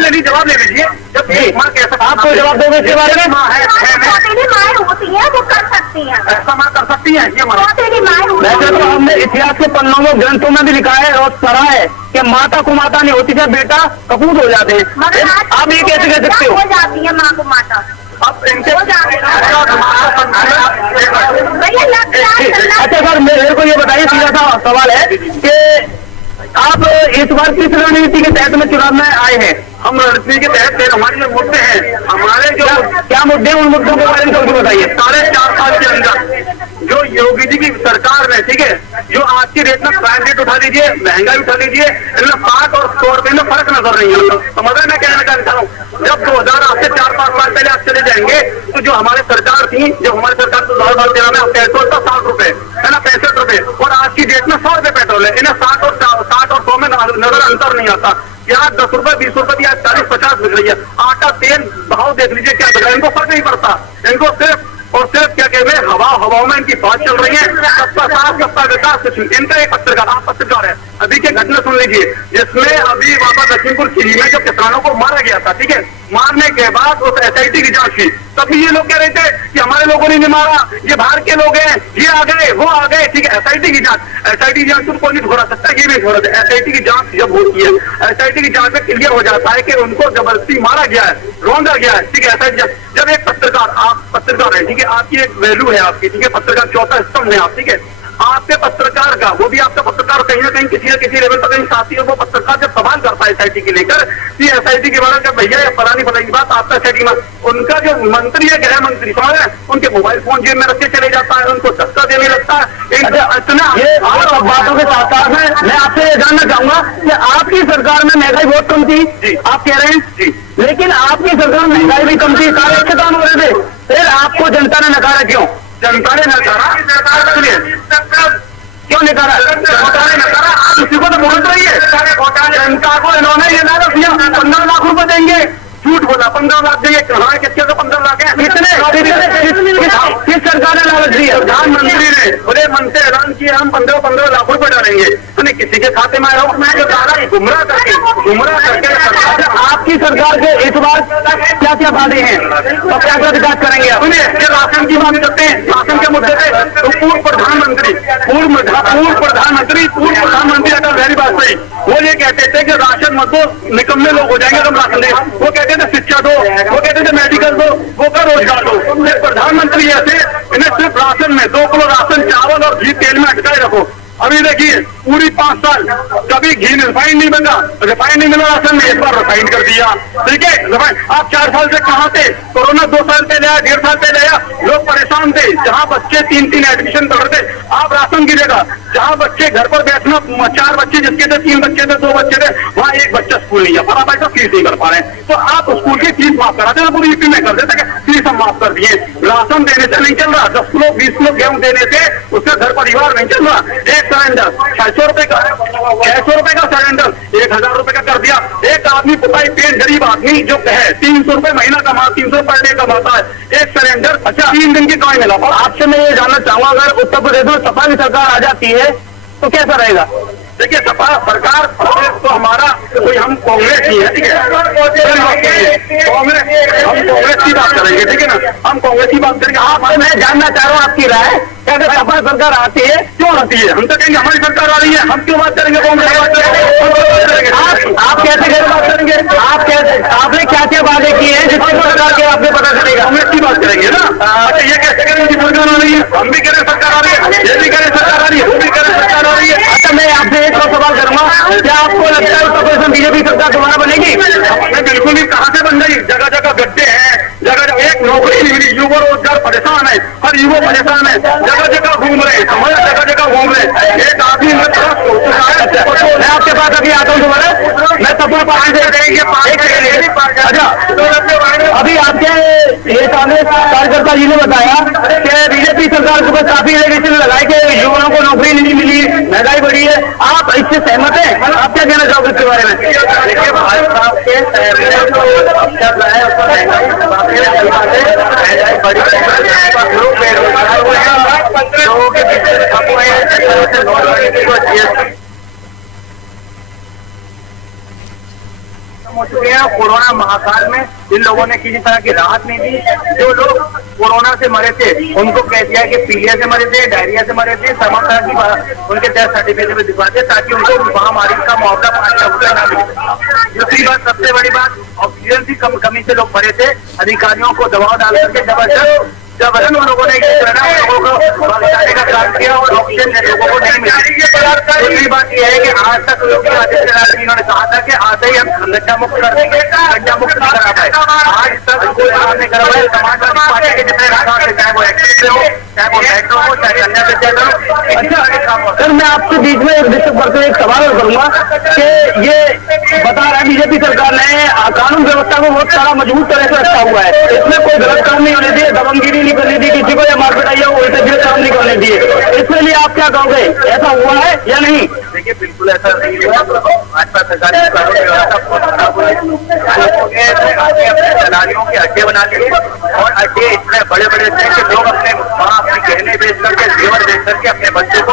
लीजिए, जवाब ले लीजिए। जब एक माँ कह सकती, आपको जवाब दोगे इसके बारे में? माँ है माएँ होती है वो कर सकती है, ऐसा माँ कर सकती है ये माँ। वैसे तो हमने इतिहास के पन्नों में ग्रंथों में भी लिखा है और पढ़ा है कि माता को माता नहीं होती, जब बेटा कपूत हो जाते हैं। आप ये कैसे कह सकते हो? हो जाती है माँ को माता। अब इनके अच्छा सर मेरे को ये बताइए, सीधा सा सवाल है कि आप इस बार किस रणनीति के तहत में चुनाव में आए हैं? हम रणनीति के तहत हमारे जो मुद्दे हैं, हमारे जो क्या मुद्दे उन मुद्दों के बारे में सबको बताइए। 4.5 साल के अंदर जो योगी जी की सरकार ने, ठीक है, जो आज की रेट में प्राइम रेट उठा लीजिए, महंगाई उठा लीजिए, इनमें 5 और 100 रुपए में फर्क नजर नहीं आता। समझ रहे मैं कहना चाहता हूँ? जब 2008 से 4-5 साल पहले आप चले जाएंगे तो जो हमारी सरकार थी, जब हमारी सरकार तो 2013 में पेट्रोल था 60 रुपए है ना, 65 रुपए, और आज की डेट में 100 रुपए पेट्रोल है। इन्हें 60 और 100 में नजर अंतर नहीं आता। प्याज 10 रुपए 20 रुपए की आज 40-50 बिक रही है। आटा तेल भाव देख लीजिए क्या बिक रहा है, इनको फर्क नहीं पड़ता। इनको सिर्फ और सिर्फ क्या कहते हैं, हवाओं में इनकी बात चल रही है, सबका साथ सबका विकास। इनका एक पत्रकार, आप पत्रकार है, अभी की घटना सुन लीजिए जिसमें अभी वापस लखीमपुर खीरी में जो किसानों को मारा गया था, ठीक है, मारने के बाद उस SIT की जांच हुई, तभी ये लोग कह रहे थे कि हमारे लोगों ने नहीं मारा, ये बाहर के लोग हैं, ये आ गए वो आ गए, ठीक है। SIT की जांच तो कोई नहीं छोड़ा सकता, ये नहीं छोड़ा था। SIT की जांच जब होती है, SIT की जांच में क्लियर हो जाता है कि उनको जबरदस्ती मारा गया है, रौंदा गया है, ठीक है। जब एक पत्रकार, आप पत्रकार है, ठीक है, आपकी एक वैल्यू है आपकी, ठीक है, पत्रकार चौथा स्तंभ है आप, ठीक है, आपके पत्रकार का, वो भी आपका पत्रकार कहीं ना कहीं किसी न किसी लेवल पर कहीं साथी है, वो पत्रकार जब सवाल करता है SIT के लेकर कि SIT के बारे में, भैया ये फलानी की बात आपका SIT में, उनका जो मंत्री है, गृह मंत्री, समझ रहे हैं, उनके मोबाइल फोन जेब में रख के चले जाता है, उनको धक्का देने लगता है। इतना ये सब बातों के साथ साथ में मैं आपसे ये जानना चाहूंगा कि आपकी सरकार में महंगाई बहुत कम थी, आप कह रहे हैं जी, लेकिन आपकी सरकार में महंगाई भी कम थी, सारे अच्छे काम हो रहे थे, फिर आपको जनता ने नकारा क्यों? जनता ने नकारा, क्यों नकारा? जनता ने नकारा, आप उसी को तो बोल रही है। जनता को इन्होंने ये लालच दिया 15 लाख रुपए देंगे, झूठ बोला 15 लाख देंगे, कहाँ किसके तो 15 लाख है? किस सरकार ने लालच दिया? प्रधानमंत्री ने बड़े मन से ऐलान कि हम 15-15 लाख रुपए डालेंगे, तो नहीं किसी के खाते में आया हो, मैं जो डाला गुमराह करके सरकार। आपकी सरकार के इस बार क्या क्या वादे हैं और क्या क्या विकास करेंगे आप? राशन की बात करते हैं, राशन के मुद्दे पे तो पूर्व प्रधानमंत्री अटल बिहारी वाजपेयी वो ये कहते थे कि राशन मत दो, निकम्मे लोग हो जाएंगे, तुम राशन दे। वो कहते थे शिक्षा दो, वो कहते थे मेडिकल दो, वो का रोजगार दो। प्रधानमंत्री ऐसे इन्हें सिर्फ राशन में 2 किलो राशन, चावल और घी तेल में अटकाए रखो। अभी देखिए पूरी 5 साल कभी घी रिफाइंड नहीं बना, रिफाइंड नहीं मिला राशन में, एक बार रिफाइंड कर दिया। ठीक है, आप 4 साल से कहाँ थे? कोरोना 2 साल पहले आया, 1.5 साल पहले आया, लोग परेशान थे। जहाँ बच्चे 3-3 एडमिशन कर रहे थे, आप राशन की जगह जहाँ बच्चे घर पर बैठना, 4 बच्चे जिसके थे, 3 बच्चे थे, 2 बच्चे थे, वहाँ एक बच्चा स्कूल नहीं है, बराबर का फीस नहीं कर पा रहे हैं। तो आप स्कूल की फीस माफ कराते हैं, पूरी यूपी में कर देते, फीस हम माफ कर दिए। राशन देने से नहीं चल रहा, 10 किलो 20 किलो गेहूं देने से उसका घर परिवार नहीं चल रहा। एक सिलेंडर 600 रुपए का, 600 रुपए का सिलेंडर 1000 रुपए का कर दिया। एक आदमी पुताई पेट गरीब आदमी जो है 300 रुपए महीना कमा, 300 पर डे कमाता है, एक सिलेंडर। अच्छा 3 दिन की कमाई मिला। और आपसे मैं ये जानना चाहूंगा, अगर उत्तर प्रदेश में सपा की सरकार आ जाती है तो कैसा रहेगा? देखिए सपा सरकार तो हमारा कोई, हम कांग्रेस ही है, ठीक है, कांग्रेस की बात करेंगे, ठीक है ना, हम कांग्रेस की बात करेंगे। आप मैं जानना चाह रहा हूँ आपकी राय, अगर सपा सरकार आती है क्यों आती है? हम तो कहेंगे हमारी सरकार आ रही है, हम क्यों बात करेंगे कांग्रेस की बात करेंगे? आप कैसे बात करेंगे? आप कैसे, आपने क्या क्या वादे किए हैं जिसकी सरकार के आपको पता चलेगा? कांग्रेस की बात करेंगे ना। अच्छा ये कैसे करें कि सरकार आ रही है? हम भी करें सरकार आ रही है, ये भी करें सरकार आ रही है, वो भी करें सरकार आ रही है। अच्छा मैं आपसे एक और सवाल करूंगा, क्या आपको लगता है उत्तर प्रदेश में बीजेपी सरकार दोबारा बनेगी? बिल्कुल नहीं, कहाँ से बन रही? जगह जगह गड्ढे हैं, जगह जगह एक नौकरी नहीं मिली, युवा रोजगार परेशान है, हर युवा परेशान है, जगह जगह घूम रहे, हमारे जगह जगह घूम रहे। एक आदमी मैं आपके पास अभी आता हूँ दोबारा, मैं सपा पार्टी से अच्छा अभी आपके ये कांग्रेस कार्यकर्ता जी ने बताया कि बीजेपी सरकार के ऊपर काफी एलिगेशन लगाए कि युवाओं को नौकरी नहीं मिली, महंगाई बढ़ी है। आप इससे सहमत हैं? आप क्या कहना चाहोगे इसके बारे में? देखिए भाजपा के लोगों के हो चुके हैं। कोरोना महाकाल में जिन लोगों ने किसी तरह की राहत नहीं दी, जो लोग कोरोना से मरे थे उनको कह दिया कि पीलिया से मरे थे, डायरिया से मरे थे, तमाम तरह की उनके डेथ सर्टिफिकेट में दिखवाते ताकि उनको महामारी का मुआवजा 5 लाख रुपए न मिले। दूसरी बात, सबसे बड़ी बात, ऑक्सीजन की कमी से लोग मरे थे, अधिकारियों को दबाव डाल करके जबरन उन लोगों ने लोगों को बचाने का काम किया और ऑक्सीजन लोगों को नहीं मिली। दूसरी बात यह है कि आज तक योगी आदित्यनाथ जी इन्होंने कहा था कि आते ही हम गड्ढा मुक्त कर देंगे, गड्ढा मुक्त नहीं करा पाए, आज तक कोई काम नहीं करा पाए। समाजवादी पार्टी के जितने रास्ते थे, चाहे वो एक्टिव हो, चाहे वो मेट्रो हो, चाहे अन्य विद्यालय हो। सर मैं आपके बीच में एक डिस्टर्ब करते हुए एक सवाल करूंगा कि ये बता रहा है बीजेपी सरकार ने कानून व्यवस्था को बहुत सारा मजबूत तरह से रखा हुआ है, इसमें कोई गलत काम नहीं होने दिए, दबंगगिरी नहीं करने दी किसी को, या मारपीट आइए उल्टे सीधे काम नहीं करने दिए। इसके लिए आप क्या कहोगे, ऐसा हुआ है या नहीं? देखिए बिल्कुल ऐसा नहीं है, भाजपा सरकार की कानून व्यवस्था बहुत खराब हुई है, दलालियों के अड्डे बना लिए और अड्डे इतने बड़े बड़े थे कि लोग अपने गहने बेच करके, जेवर बेच करके अपने बच्चों को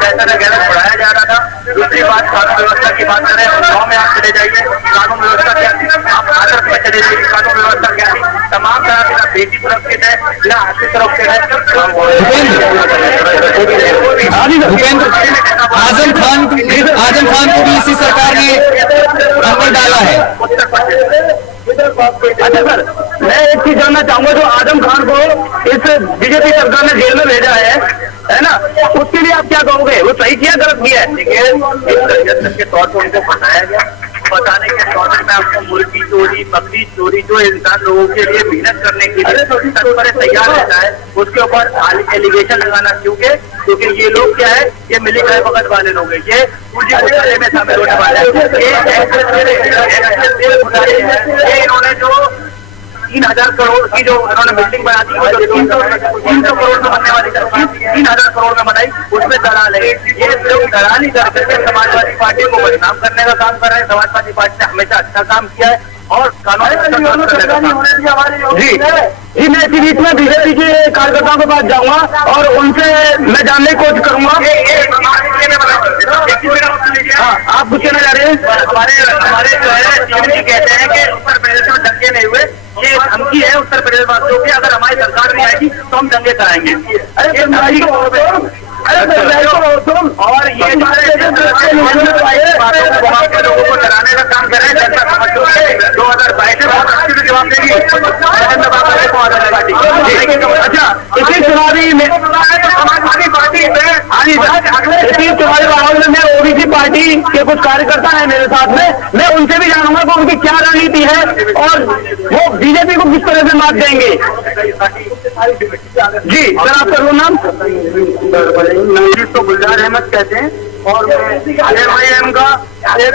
पैसा न गहना पढ़ाया जा रहा था। दूसरी बात, कानून व्यवस्था की बात करें, गाँव में आप चले जाइए, कानून व्यवस्था क्या थी, आप आदर्श में चले जाइए, कानून व्यवस्था क्या थी, तमाम तरह के ना बेटी सुरक्षित है ना आपकी तरफ से है। आजम खान को भी इसी सरकार ने अंदर डाला है। अच्छा सर मैं एक चीज जानना चाहूंगा, जो आजम खान को इस बीजेपी सरकार ने जेल में भेजा है ना, उसके लिए आप क्या कहोगे? वो सही किया गलत किया है? देखिए एक के तौर पर उनको बताया गया, बताने के तौर में आपको मुर्गी चोरी, बकरी चोरी, जो इंसान लोगों के लिए मेहनत करने के लिए तत्पर तैयार रहता है, उसके ऊपर एलिगेशन लगाना क्योंकि ये लोग क्या है, ये मिली गए वक्त वाले लोग हैं, ये पूंजी घोटाले में शामिल होने वाले हैं। ये इन्होंने जो 3000 करोड़ की जो उन्होंने बिल्डिंग बना दी, वो जो 300 करोड़ में बनने वाली 3000 करोड़ में बनाई, उसमें दलाल है। ये लोग दलाली करके समाजवादी पार्टी को बदनाम करने का काम कर रहे हैं। समाजवादी पार्टी ने हमेशा अच्छा काम किया है और कानून जी जी मैं इसी बीच में बीजेपी के कार्यकर्ताओं के पास जाऊंगा और उनसे मैं जानने की कोशिश करूंगा। हाँ, आप कुछ कहना चाह रहे हैं? हमारे जो है सीएम जी कहते हैं कि उत्तर प्रदेश में दंगे नहीं हुए, ये धमकी है उत्तर प्रदेश वासियों की, अगर हमारी सरकार नहीं आएगी तो हम दंगे कराएंगे। और ये लोगों को डराने का काम कर रहे हैं। जनता समझो 2022 में बहुत अच्छी जवाब देगी अच्छा, इसी चुनावी में समाजवादी पार्टी इसी चुनावी माहौल में मैं ओबीसी पार्टी के कुछ कार्यकर्ता हैं मेरे साथ में, मैं उनसे भी जानूंगा कि उनकी क्या रणनीति है और वो बीजेपी को किस तरह से मात देंगे। जी सर, आपका नाम? तो गुलजार अहमद कहते हैं और MIM का एक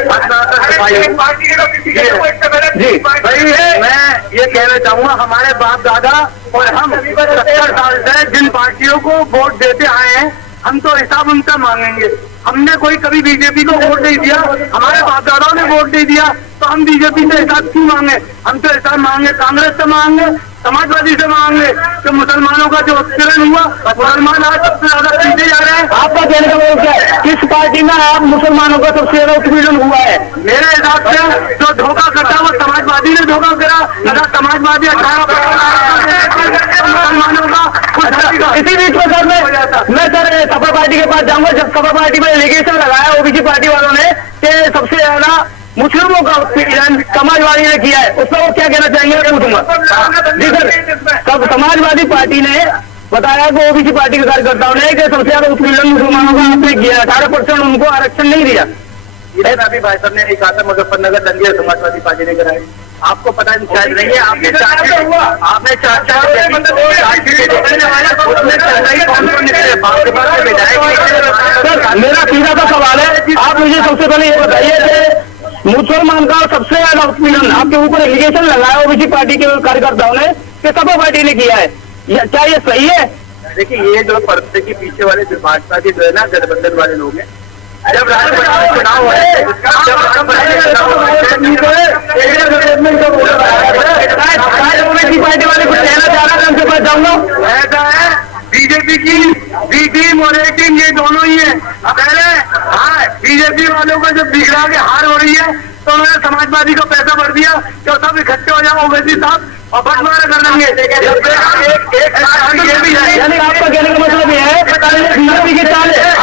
जी भाई है। मैं ये कहना चाहूंगा, हमारे बाप दादा और हम 70 साल से जिन पार्टियों को वोट देते आए हैं, हम तो हिसाब उनसे मांगेंगे। हमने कोई कभी बीजेपी को वोट नहीं दिया, हमारे बाप दादाओं ने वोट नहीं दिया, तो हम बीजेपी से हिसाब क्यों मांगे? हम तो हिसाब मांगे कांग्रेस से मांगे, समाजवादी से मांगे। तो मुसलमानों का जो उत्पीड़न हुआ, मुसलमान आज सबसे ज्यादा पीछे जा रहे हैं। आपका कहने का मतलब क्या है? किस पार्टी में आप मुसलमानों का सबसे ज्यादा उत्पीड़न हुआ है? मेरे हिसाब से जो धोखा करता है वो समाजवादी ने धोखा करा। अगर समाजवादी 18% मुसलमानों का इसी बीच में सर मैं सर सपा पार्टी के पास जाऊंगा। जब सपा पार्टी में एलिगेशन लगाया ओबीसी पार्टी वालों ने कि सबसे ज्यादा मुस्लिमों का उत्पीड़न समाजवादी ने किया है, उस पर वो क्या कहना चाहेंगे मैं पूछूंगा। जी सर, तब समाजवादी पार्टी ने बताया कि ओबीसी पार्टी के कार्यकर्ताओं ने कि सबसे ज्यादा उत्पीड़न मुसलमानों का आपने किया, 18% उनको आरक्षण नहीं दिया। अभी भाई साहब ने एक कहा था मुजफ्फरनगर दंगे समाजवादी पार्टी ने कराए। आपको पता शायद नहीं है, आपने मेरा सीधा सा सवाल है, आप मुझे सबसे पहले ये बताइए कि मुसलमान का सबसे ज्यादा उत्पीड़न आपके ऊपर एलिगेशन लगाया ओबीसी पार्टी के कार्यकर्ताओं ने कि सपा पार्टी ने किया है, क्या ये सही है? देखिए, ये जो पर्दे के पीछे वाले जो भाजपा के जो है ना गठबंधन वाले लोग हैं, जब राज्यसभा चुनाव हो रहे हैं, ओबीसी पार्टी वाले कुछ कहना चाह रहा है, उनके पास जाऊंगा। ऐसा है, बीजेपी की बी टीम और ए टीम ये दोनों ही है। पहले हाँ, बीजेपी वालों को जब बिगड़ा के हार हो रही है तो उन्होंने समाजवादी को पैसा भर दिया कि सब इकट्ठे हो जाओ ओवैसी साहब और बंटवारा कर देंगे। ये भी है, यानी आपका कहने का मतलब ये है बीजेपी की चाल है।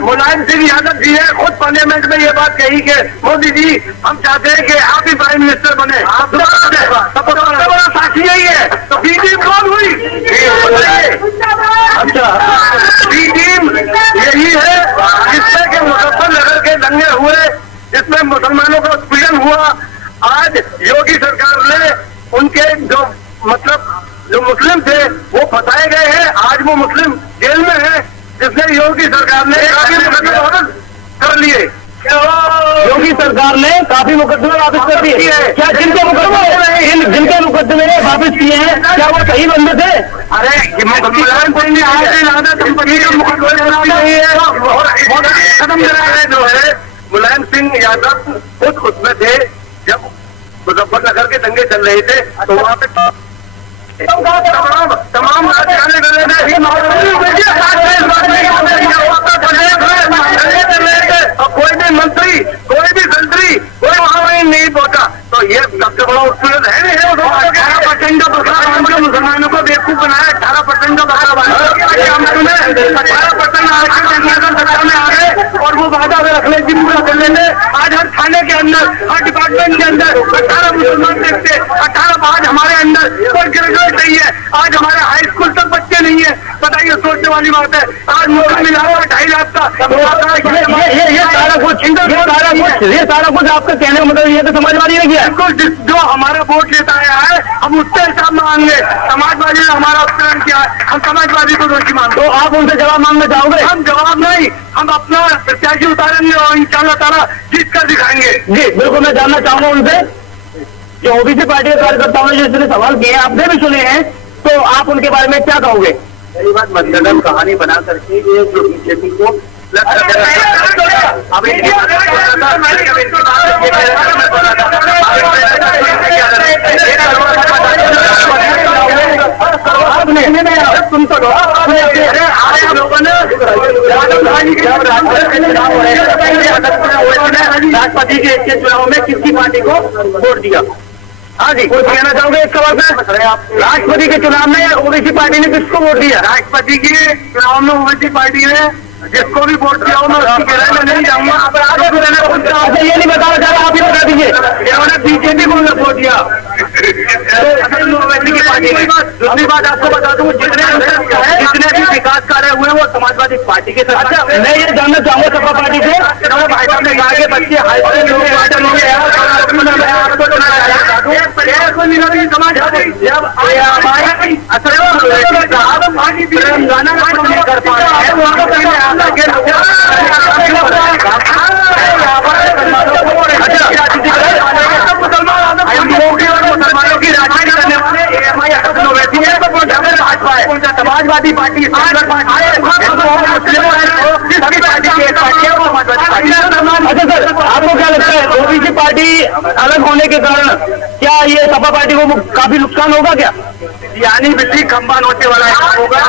मुलायम सिंह यादव जी है, खुद पार्लियामेंट में ये बात कही कि मोदी जी हम चाहते हैं कि आप ही प्राइम मिनिस्टर बने। सबसे बड़ा साक्षी यही है, तो बी टीम कौन हुई? अच्छा, बी टीम यही है जिसमें कि मुजफ्फरनगर के दंगे हुए, जिसमें मुसलमानों का उत्पीड़न हुआ। आज योगी सरकार ने उनके जो मुस्लिम थे वो फंसाए गए हैं, आज वो मुस्लिम जेल में है, जिसने योगी सरकार ने काफी मुकदमे कर लिए। योगी सरकार ने काफी मुकदमे वापस कर दिए। क्या जिनके मुकदमे वापस किए हैं क्या वो सही बंदे थे? अरे मुलायम सिंह ने आज ज्यादा कंपनी का मुकदमा खत्म कराया जो है। मुलायम सिंह यादव खुद उसमें थे जब मुजफ्फरनगर के दंगे चल रहे थे, तो वहाँ पे तमाम कोई भी मंत्री कोई भी संतरी कोई वहाँ नहीं पहुंचा, तो ये सबसे बड़ा उत्पीड़न है। 18% का बदलाव मुसलमानों को बेवकूफ बनाया, 18% का बदलाव 18% आरक्षण सत्ता में आ गए और वो वादा अखिलेश जी पूरा कर लेंगे। आज हर थाने के अंदर, हर डिपार्टमेंट के अंदर 18 मुसलमान देखते, 18 आज हमारे अंदर कोई ग्रेजुएट नहीं है, आज हमारे हाई स्कूल तक बच्चे नहीं है। बताइए, सोचने वाली बात है। आज नौकरी मिला हुआ 2.5 लाख का। ये सारा कुछ आपका कहने का मतलब ये तो समाजवादी ने किया। बिल्कुल, जो हमारा वोट लेता आया है हम उससे हिसाब मांगेंगे। समाजवादी ने हमारा उत्पीड़न किया है, हम समाजवादी को दोषी मानते। तो आप उनसे जवाब मांगना चाहोगे? हम जवाब नहीं, हम अपना प्रत्याशी उतारेंगे और इंशाल्लाह ताला जीत कर दिखाएंगे। जी बिल्कुल, मैं जानना चाहूंगा उनसे, जो ओबीसी पार्टी के कार्यकर्ताओं ने जो इतने सवाल किए आपने भी सुने हैं, तो आप उनके बारे में क्या कहोगे? यही बात मतलब कहानी बना करके ये जो बीजेपी को अब सुन तो राष्ट्रपति के चुनाव में किसकी पार्टी को वोट दिया? हाँ जी, कुछ कहना चाहोगे इस सवाल में? आप राष्ट्रपति के चुनाव में ओबीसी पार्टी ने किसको वोट दिया? राष्ट्रपति के चुनाव में ओबीसी पार्टी ने जिसको भी वोट दिया मैं उसकी गहराई में नहीं जाऊंगा। अच्छा, ये नहीं बताना चाह रहा, आप ही बता दीजिए। इन्होंने बीजेपी को वोट दिया। दूसरी बात आपको बता दूं, जितने भी विकास कार्य हुए वो समाजवादी पार्टी के साथ। अच्छा, मैं ये जानना चाहूंगा सपा पार्टी से, भाई साहब ने कहा कि बच्चे समाजवादी पार्टी अच्छा सर, आपको क्या लगता है ओबीसी पार्टी अलग होने के कारण क्या ये सपा पार्टी को काफी नुकसान होगा क्या? यानी बिजली खंबा नोचे वाला होगा।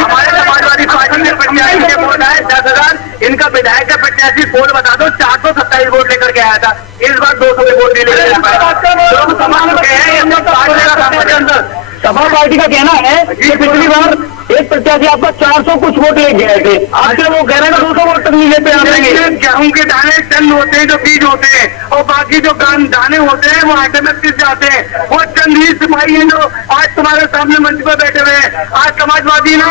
हमारे समाजवादी पार्टी के प्रत्याशी के वोट आए 10,000, इनका विधायक का प्रत्याशी वोट बता दो 427 वोट लेकर के आया था, इस बार 200 के वोट नहीं लेकर आ पाया। लोग समाज के हैं ये अंदर। सपा पार्टी का कहना है कि पिछली बार एक प्रत्याशी आपका 400 कुछ वोट ले गए थे, आपसे वो कह रहे हैं 200 वोट तक नहीं लेते आ रहे हैं। गेहूं के दाने चंद होते हैं जो बीज होते हैं, और बाकी जो दाने होते हैं वो आटे में पिस जाते हैं। वो चंद ही सिपाही हैं जो आज तुम्हारे सामने मंच पर बैठे हुए हैं। आज समाजवादी ने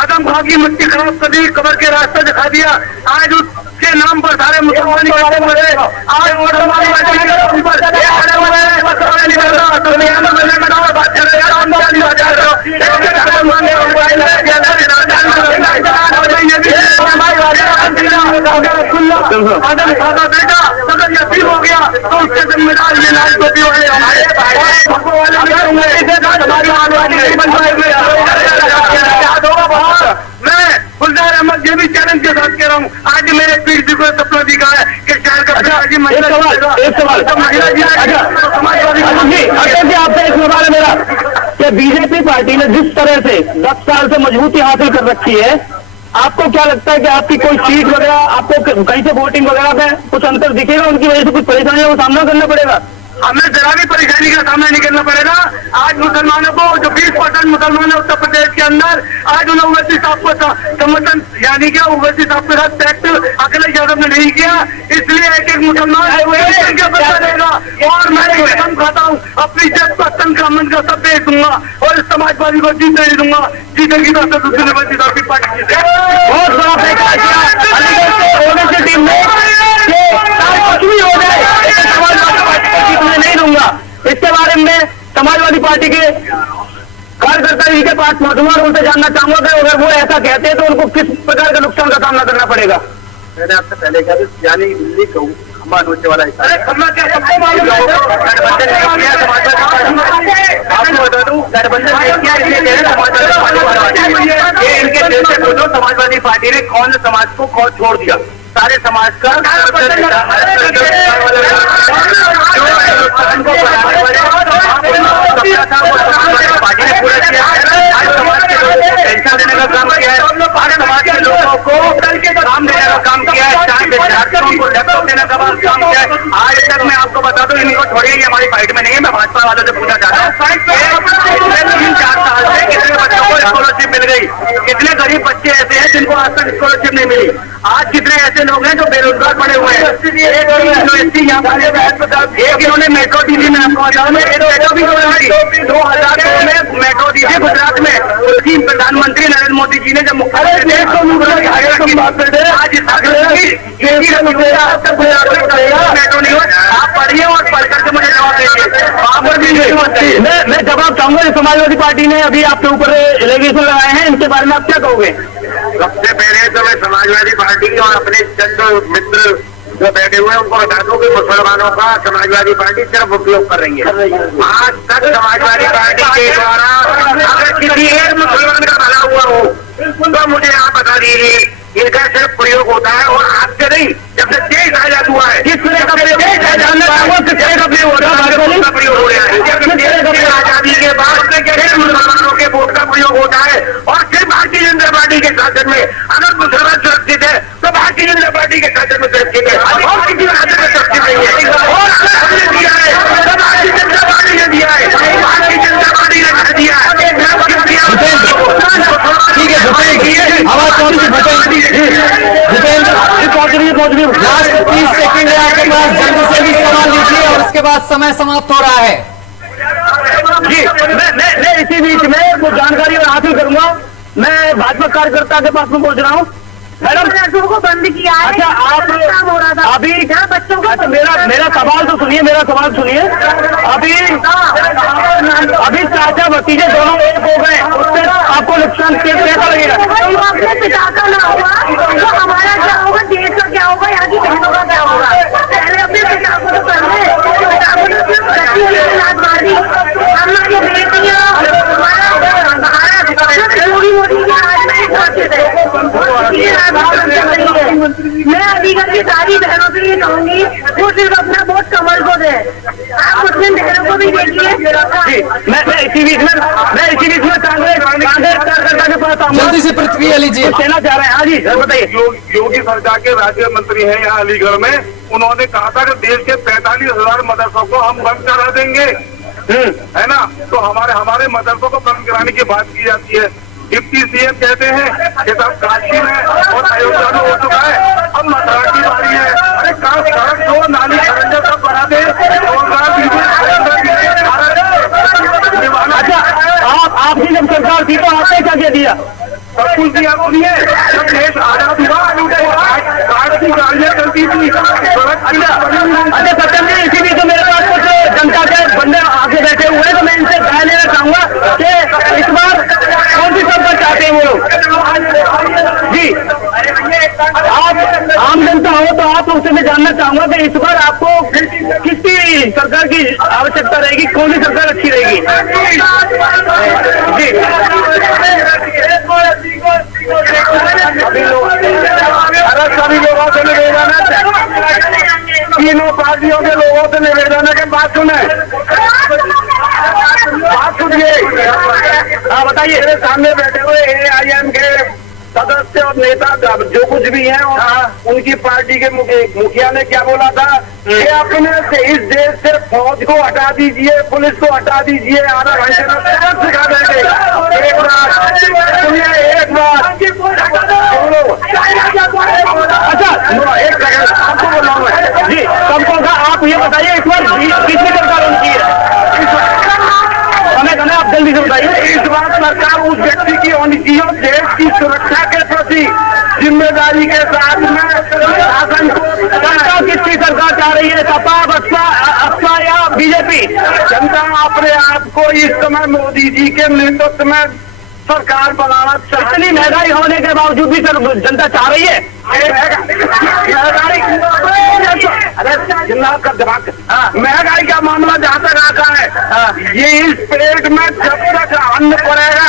आदम खां की मिट्टी खराब कर दी, कबर के रास्ता दिखा दिया। आज उसके नाम पर सारे मुसलमान आदम खाना बेटा अगर यकीन हो गया तो उसके जिम्मेदार ये लाल टोपी वाले हमारे मैं गुलजार अहमद ये भी चैलेंज के साथ कह रहा हूँ, आज मेरे पीठ जी को सपना दिखा है कि शहर का एक सवाल आपसे एक सवाल है मेरा कि बीजेपी पार्टी ने जिस तरह से 10 साल से मजबूती हासिल कर रखी है, आपको क्या लगता है कि आपकी कोई सीट वगैरह आपको कहीं से वोटिंग वगैरह में कुछ अंतर दिखेगा, उनकी वजह से कुछ परेशानियों का सामना करना पड़ेगा? हमें जरा भी परेशानी का सामना नहीं करना पड़ेगा। आज मुसलमानों को जो 20% मुसलमान है उत्तर प्रदेश के अंदर, आज उन्हें ओवैसी साहब को समर्थन यानी क्या ओवैसी साहब के साथ टैक्स अखिलेश यादव ने नहीं किया, इसलिए एक मुसलमान देगा। और मैं कसम खाता हूँ अपनी जब पसंद का मन का सब बेच दूंगा और इस समाजवादी को जीते नहीं दूंगा, जीते की बात दूसरी पार्टी जीते। बहुत बड़ा टीम में कुछ भी हो जाए समाजवादी पार्टी को जीतने नहीं दूंगा। इसके बारे में समाजवादी पार्टी के कार्यकर्ता जी के पास पहुंचूंगा और उनसे जानना चाहूंगा कि अगर वो ऐसा कहते हैं तो उनको किस प्रकार के नुकसान का सामना करना पड़ेगा। मैंने आपसे पहले कहा यानी दिल्ली को खंबा नोचने वाला है। अरे खंबा क्या सबको मालूम है, आपको बता दूं गठबंधन नहीं किया इसलिए इनके दिल से बोलो समाजवादी पार्टी ने कौन समाज को कौन छोड़ दिया, सारे समाज का पार्टी ने पूरा किया है। आज समाज के लोगों को पेंशन देने का काम किया है, आज समाज के लोगों को काम देने का काम किया है, चाहे विद्यार्थियों को लैपटॉप देने का काम किया है। आज तक मैं आपको बता दूं इनको छोड़िए, ये हमारी फाइट में नहीं है। मैं भाजपा वालों से पूछना चाहता हूँ 3-4 साल से कितने बच्चों को स्कॉलरशिप मिल गई, कितने गरीब बच्चे ऐसे हैं जिनको आज तक स्कॉलरशिप नहीं मिली, आज कितने ऐसे लोग हैं जो बेरोजगार पड़े हुए हैं। यूनिवर्सिटी यहाँ पर एक इन्होंने मेट्रो दी थी, मैं आपको बताऊँ मेट्रो भी 2002 में मेट्रो दी थी गुजरात में, उसकी प्रधानमंत्री नरेंद्र मोदी जी ने जब मुख्यमंत्री मेट्रो नहीं हुआ। आप पढ़िए और पढ़ करके मुझे जवाब दीजिए। मैं जवाब चाहूंगा समाजवादी पार्टी ने अभी आपके ऊपर एलिगेशन लगाए हैं, इनके बारे में आप क्या कहोगे? सबसे पहले तो मैं समाजवादी पार्टी और अपने चंद मित्र जो बैठे हुए हैं उनको बता दूं कि मुसलमानों का समाजवादी पार्टी सिर्फ उपयोग कर रही है। आज तक समाजवादी पार्टी के द्वारा अगर किसी एक मुसलमान का भला हुआ हो तो मुझे आप बता दीजिए इनका सिर्फ प्रयोग होता है और आपसे नहीं, जब से देश आजाद हुआ है किस तरह का प्रयोग हो रहा है, आजादी के बाद मुसलमानों के वोट का प्रयोग होता है और सिर्फ भारतीय जनता पार्टी के शासन में अगर मुसलमान सुरक्षित है तो भारतीय जनता पार्टी के शासन में सुरक्षित है और किसी शासन में सुरक्षित नहीं है। और हमने दिया है तो भारतीय जनता पार्टी ने दिया है, भारतीय जनता पार्टी ने कर दिया है। ठीक है भूपेंद्र, आवाज भूपेंद्र लास्ट 30 सेकंड है आपके पास, जल्दी से भी सवाल लीजिए और उसके बाद समय समाप्त हो रहा है। जी मैं इसी बीच में कुछ जानकारी और हासिल करूंगा। मैं भाजपा कार्यकर्ता के पास में पहुंच रहा हूँ। मैडम नर्सों को बंद किया है। अच्छा आप हो रहा था अभी बच्चों को अच्छा मेरा सवाल तो सुनिए, मेरा सवाल सुनिए। अभी चाचा भतीजे दोनों एक हो गए, उससे आपको नुकसान कैसा लगेगा? अपने पिता का ना होगा तो हमारा क्या होगा, देश का क्या होगा, यहाँ की बहनों का क्या होगा। पहले अपने पिता को तो कर ले, पिता को तो लात मार दी, हमारी बेटियां मोदी के आज में सुरक्षित है। मैं अलीगढ़ की सारी बहनों से ये कहूंगी वो सिर्फ अपना वोट कमल को दे। आप मुस्लिम बहनों को भी देखिए। मैं इसी बीच में कांग्रेस कार्यकर्ता के पास आऊंगा। जल्दी से प्रतिक्रिया लीजिए। कहना चाह रहे हैं, हाँ जी बताइए। योगी सरकार के राज्य मंत्री हैं यहाँ अलीगढ़ में, उन्होंने कहा था कि देश के 45,000 मदरसों को हम बंद करा देंगे, है ना। तो हमारे मदरसों को बंद कराने की बात की जाती है। डिप्टी सीएम कहते हैं कि सब काशी में और अयोध्या में हो चुका है, अब मथुरा की बारी है। अरे कहाँ सड़क दो, नाली खरंजा सब बना दे। अच्छा आपकी जब सरकार थी तो आपने क्या दिया? सब कुछ दिया सुनिए, जब देश आजाद हुआ कार्ड की गाड़ियाँ चलती थी, सड़क। अच्छा सत्यम जी, इसी बीच मेरे पास कुछ जनता के बंदे आगे बैठे हुए हैं तो मैं इनसे राय लेना चाहूंगा कि इस बार कौन सी सरकार चाहते हैं वो लोग। जी आप आम जनता हो तो आप उससे मैं जानना चाहूंगा कि इस बार आपको किसकी सरकार की आवश्यकता रहेगी, कौन सी सरकार अच्छी रहेगी? जी सभी लोगों से निवेदन है, तीनों पार्टियों के लोगों से निवेदन है कि बात सुने, बात सुनिए। हाँ बताइए। मेरे सामने बैठे हुए AIM के सदस्य और नेता जो कुछ भी हैं और उनकी पार्टी के मुखिया ने क्या बोला था कि अपने से इस देश से फौज को हटा दीजिए, पुलिस को हटा दीजिए, आधा घंटे में सब सिखा देंगे। एक बात सुनिए, एक बात अच्छा एक सेकंड आपको बोल रहा हूँ मैं जी, सबको का आप ये बताइए इस बार किसने सरकार उनकी है? आप जल्दी से बताइए। इस बार सरकार उस व्यक्ति की होनी चाहिए देश की सुरक्षा के प्रति जिम्मेदारी के साथ में शासन को। जनता किसकी सरकार चाह रही है, सपा बसपा या बीजेपी? जनता अपने आप को इस समय मोदी जी के नेतृत्व में सरकार बनाना चाहती। इतनी महंगाई होने के बावजूद भी जनता चाह रही है महंगाई का मामला जहाँ तक आता है, ये इस पेट में जब तक अन्न पड़ेगा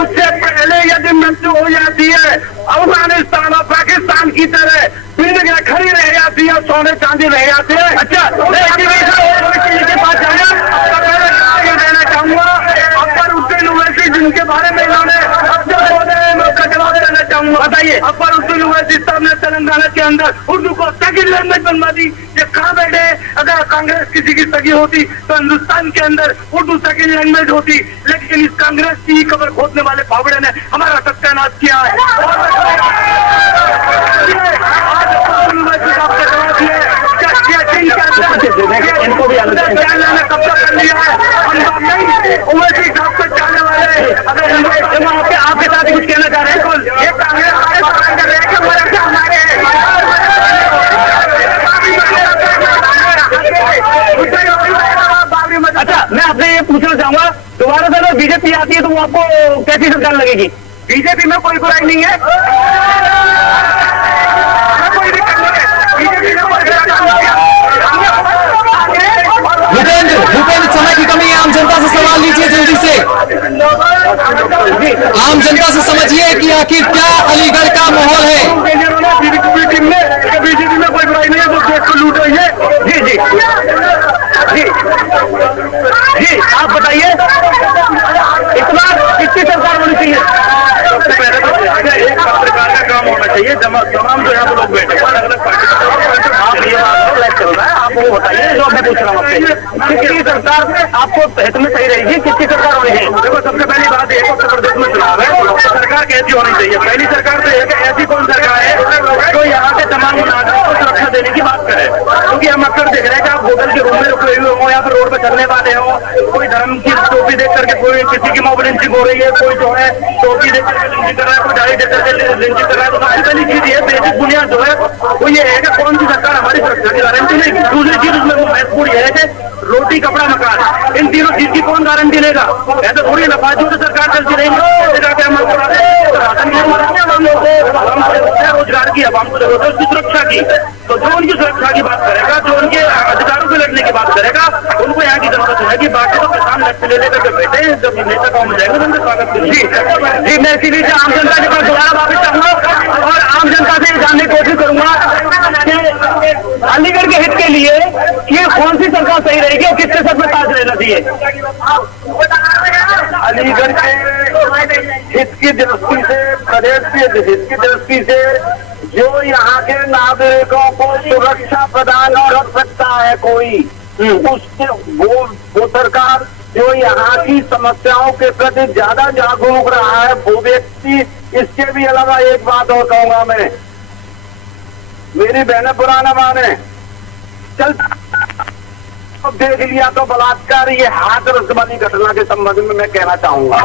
उससे पहले यदि मृत्यु हो जाती है, अफगानिस्तान और पाकिस्तान की तरह पिंड खड़ी रह जाती है, सोने चांदी रह जाती है। अच्छा के पास देना चाहूंगा अकबर उद्दीन ओवैसी, जिनके बारे में इन्होंने जवाब देना चाहूंगा। बताइए। अकबर उद्दीन ओवैसी साहब ने तेलंगाना के अंदर उर्दू को सेकंड लैंग्वेज बनवा दी। ये कहाँ बैठे? अगर कांग्रेस किसी की सगी होती तो हिंदुस्तान के अंदर उर्दू सेकंड लैंग्वेज होती, लेकिन इस कांग्रेस की कबर खोदने वाले फावड़े ने हमारा सत्यानाश किया है। इनको भी कब्जा कर लिया है, ओवैसी साहब को चाहने वाले अगर आपके साथ कुछ कहना चाह रहे हैं, ये कांग्रेस कर रहे हैं कि हमारे अच्छा मैं आपसे ये पूछना चाहूंगा, दोबारा से अगर बीजेपी आती है तो वो आपको कैसी सरकार लगेगी? बीजेपी में कोई बुराई नहीं है, कोई दिक्कत नहीं है, बीजेपी में कोई भूपेंद्र समय की कमी है, आम जनता से सवाल लीजिए जल्दी से। आम जनता से समझिए कि आखिर क्या अलीगढ़ का माहौल है। बीजेपी में कोई बुराई नहीं है, वो देश को लूट रही है। जी जी जी जी, आप बताइए इतना किसकी सरकार होनी चाहिए? सबसे पहले तो एक पत्रकार का काम होना चाहिए, तमाम जो है वो लोग बैठे अलग अलग पार्टी। आप ये बात चल रहा है, आप वो बताइए जो मैं पूछ रहा हूँ आपसे, किसकी सरकार आपको हित में सही रहेगी, किसकी सरकार होनी चाहिए? देखो, सबसे पहली बात एक उत्तर प्रदेश में चुनाव है, सरकार कैसी होनी चाहिए? पहली सरकार तो एक ऐसी कौन सरकार है जो यहाँ के तमाम नागरिकों को सुरक्षा देने की बात करे? क्योंकि हम अक्सर देख रहे हैं कि आप होटल के रूम में रुके हुए हो, यहाँ पर रोड पर चलने वाले हो, कोई धर्म की टोपी देख करके कोई किसी की मॉब लिंचिंग हो रही है, कोई जो है टोपी देख करके लिंचिंग कर रहा है, कोई दाढ़ी देख करके लिंचिंग कर रहा है। तो सबसे पहली चीज ये बेसिक बुनियाद जो है वो ये है कि कौन सी सरकार हमारी सुरक्षा की गारंटी लेगी। दूसरी चीज उसमें महत्वपूर्ण यह है कि रोटी कपड़ा मकान, इन तीनों चीज की कौन गारंटी लेगा? ऐसा थोड़ी नफाजों से सरकार चलती रहेगी। रोजगार की आवाम को जरूरत है, उसकी सुरक्षा की, तो जो उनकी सुरक्षा की बात करेगा, जो उनके अधिकारों से लड़ने की बात करेगा, उनको यहाँ की जनता सुनेगी। बाकी तो किसान लक्ष्य ले लेकर के बैठे, जब नेता गाँव में जाएंगे तो उनका स्वागत करेंगे। जी, मैं इसीलिए आम जनता के पास दोबारा वापस चाहूंगा और आम जनता से जानने की कोशिश करूंगा कि अलीगढ़ के हित के लिए ये कौन सी सरकार सही रहेगी और किसके सर में ताज रहना चाहिए? अलीगढ़ के हित की दृष्टि से, प्रदेश के हित की दृष्टि से जो यहाँ के नागरिकों को सुरक्षा प्रदान कर सकता है कोई, उससे वो सरकार जो यहाँ की समस्याओं के प्रति ज्यादा जागरूक रहा है वो व्यक्ति। इसके भी अलावा एक बात और कहूंगा मैं, मेरी बहनें बुरा न माने, चलता देख लिया तो बलात्कार, ये हाथरस वाली घटना के संबंध में मैं कहना चाहूंगा।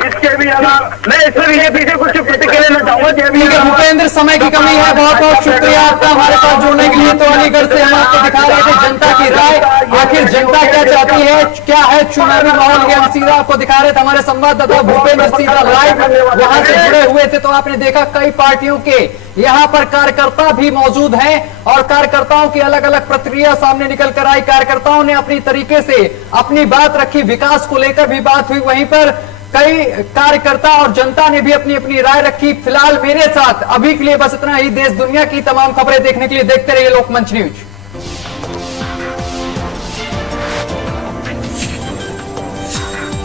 इसके भी अलावा मैं इसमें बीजेपी से कुछ प्रतिक्रिया लेना चाहूंगा। भूपेंद्र, समय की कमी है, बहुत बहुत शुक्रिया आपका हमारे साथ जुड़ने के लिए। तो अलीगढ़ से हम आपको दिखा रहे थे जनता की राय, आखिर जनता क्या चाहती है, क्या है चुनावी माहौल, ये हम सीधा आपको दिखा रहे थे। हमारे संवाददाता भूपेंद्र सीधा लाइव वहां से जुड़े हुए थे। तो आपने देखा कई पार्टियों के यहाँ पर कार्यकर्ता भी मौजूद हैं और कार्यकर्ताओं की अलग अलग प्रतिक्रिया सामने निकल कर आई। कार्यकर्ताओं ने अपनी तरीके से अपनी बात रखी, विकास को लेकर भी बात हुई, वहीं पर कई कार्यकर्ता और जनता ने भी अपनी अपनी राय रखी। फिलहाल मेरे साथ अभी के लिए बस इतना ही। देश दुनिया की तमाम खबरें देखने के लिए देखते रहिए लोकमंच न्यूज।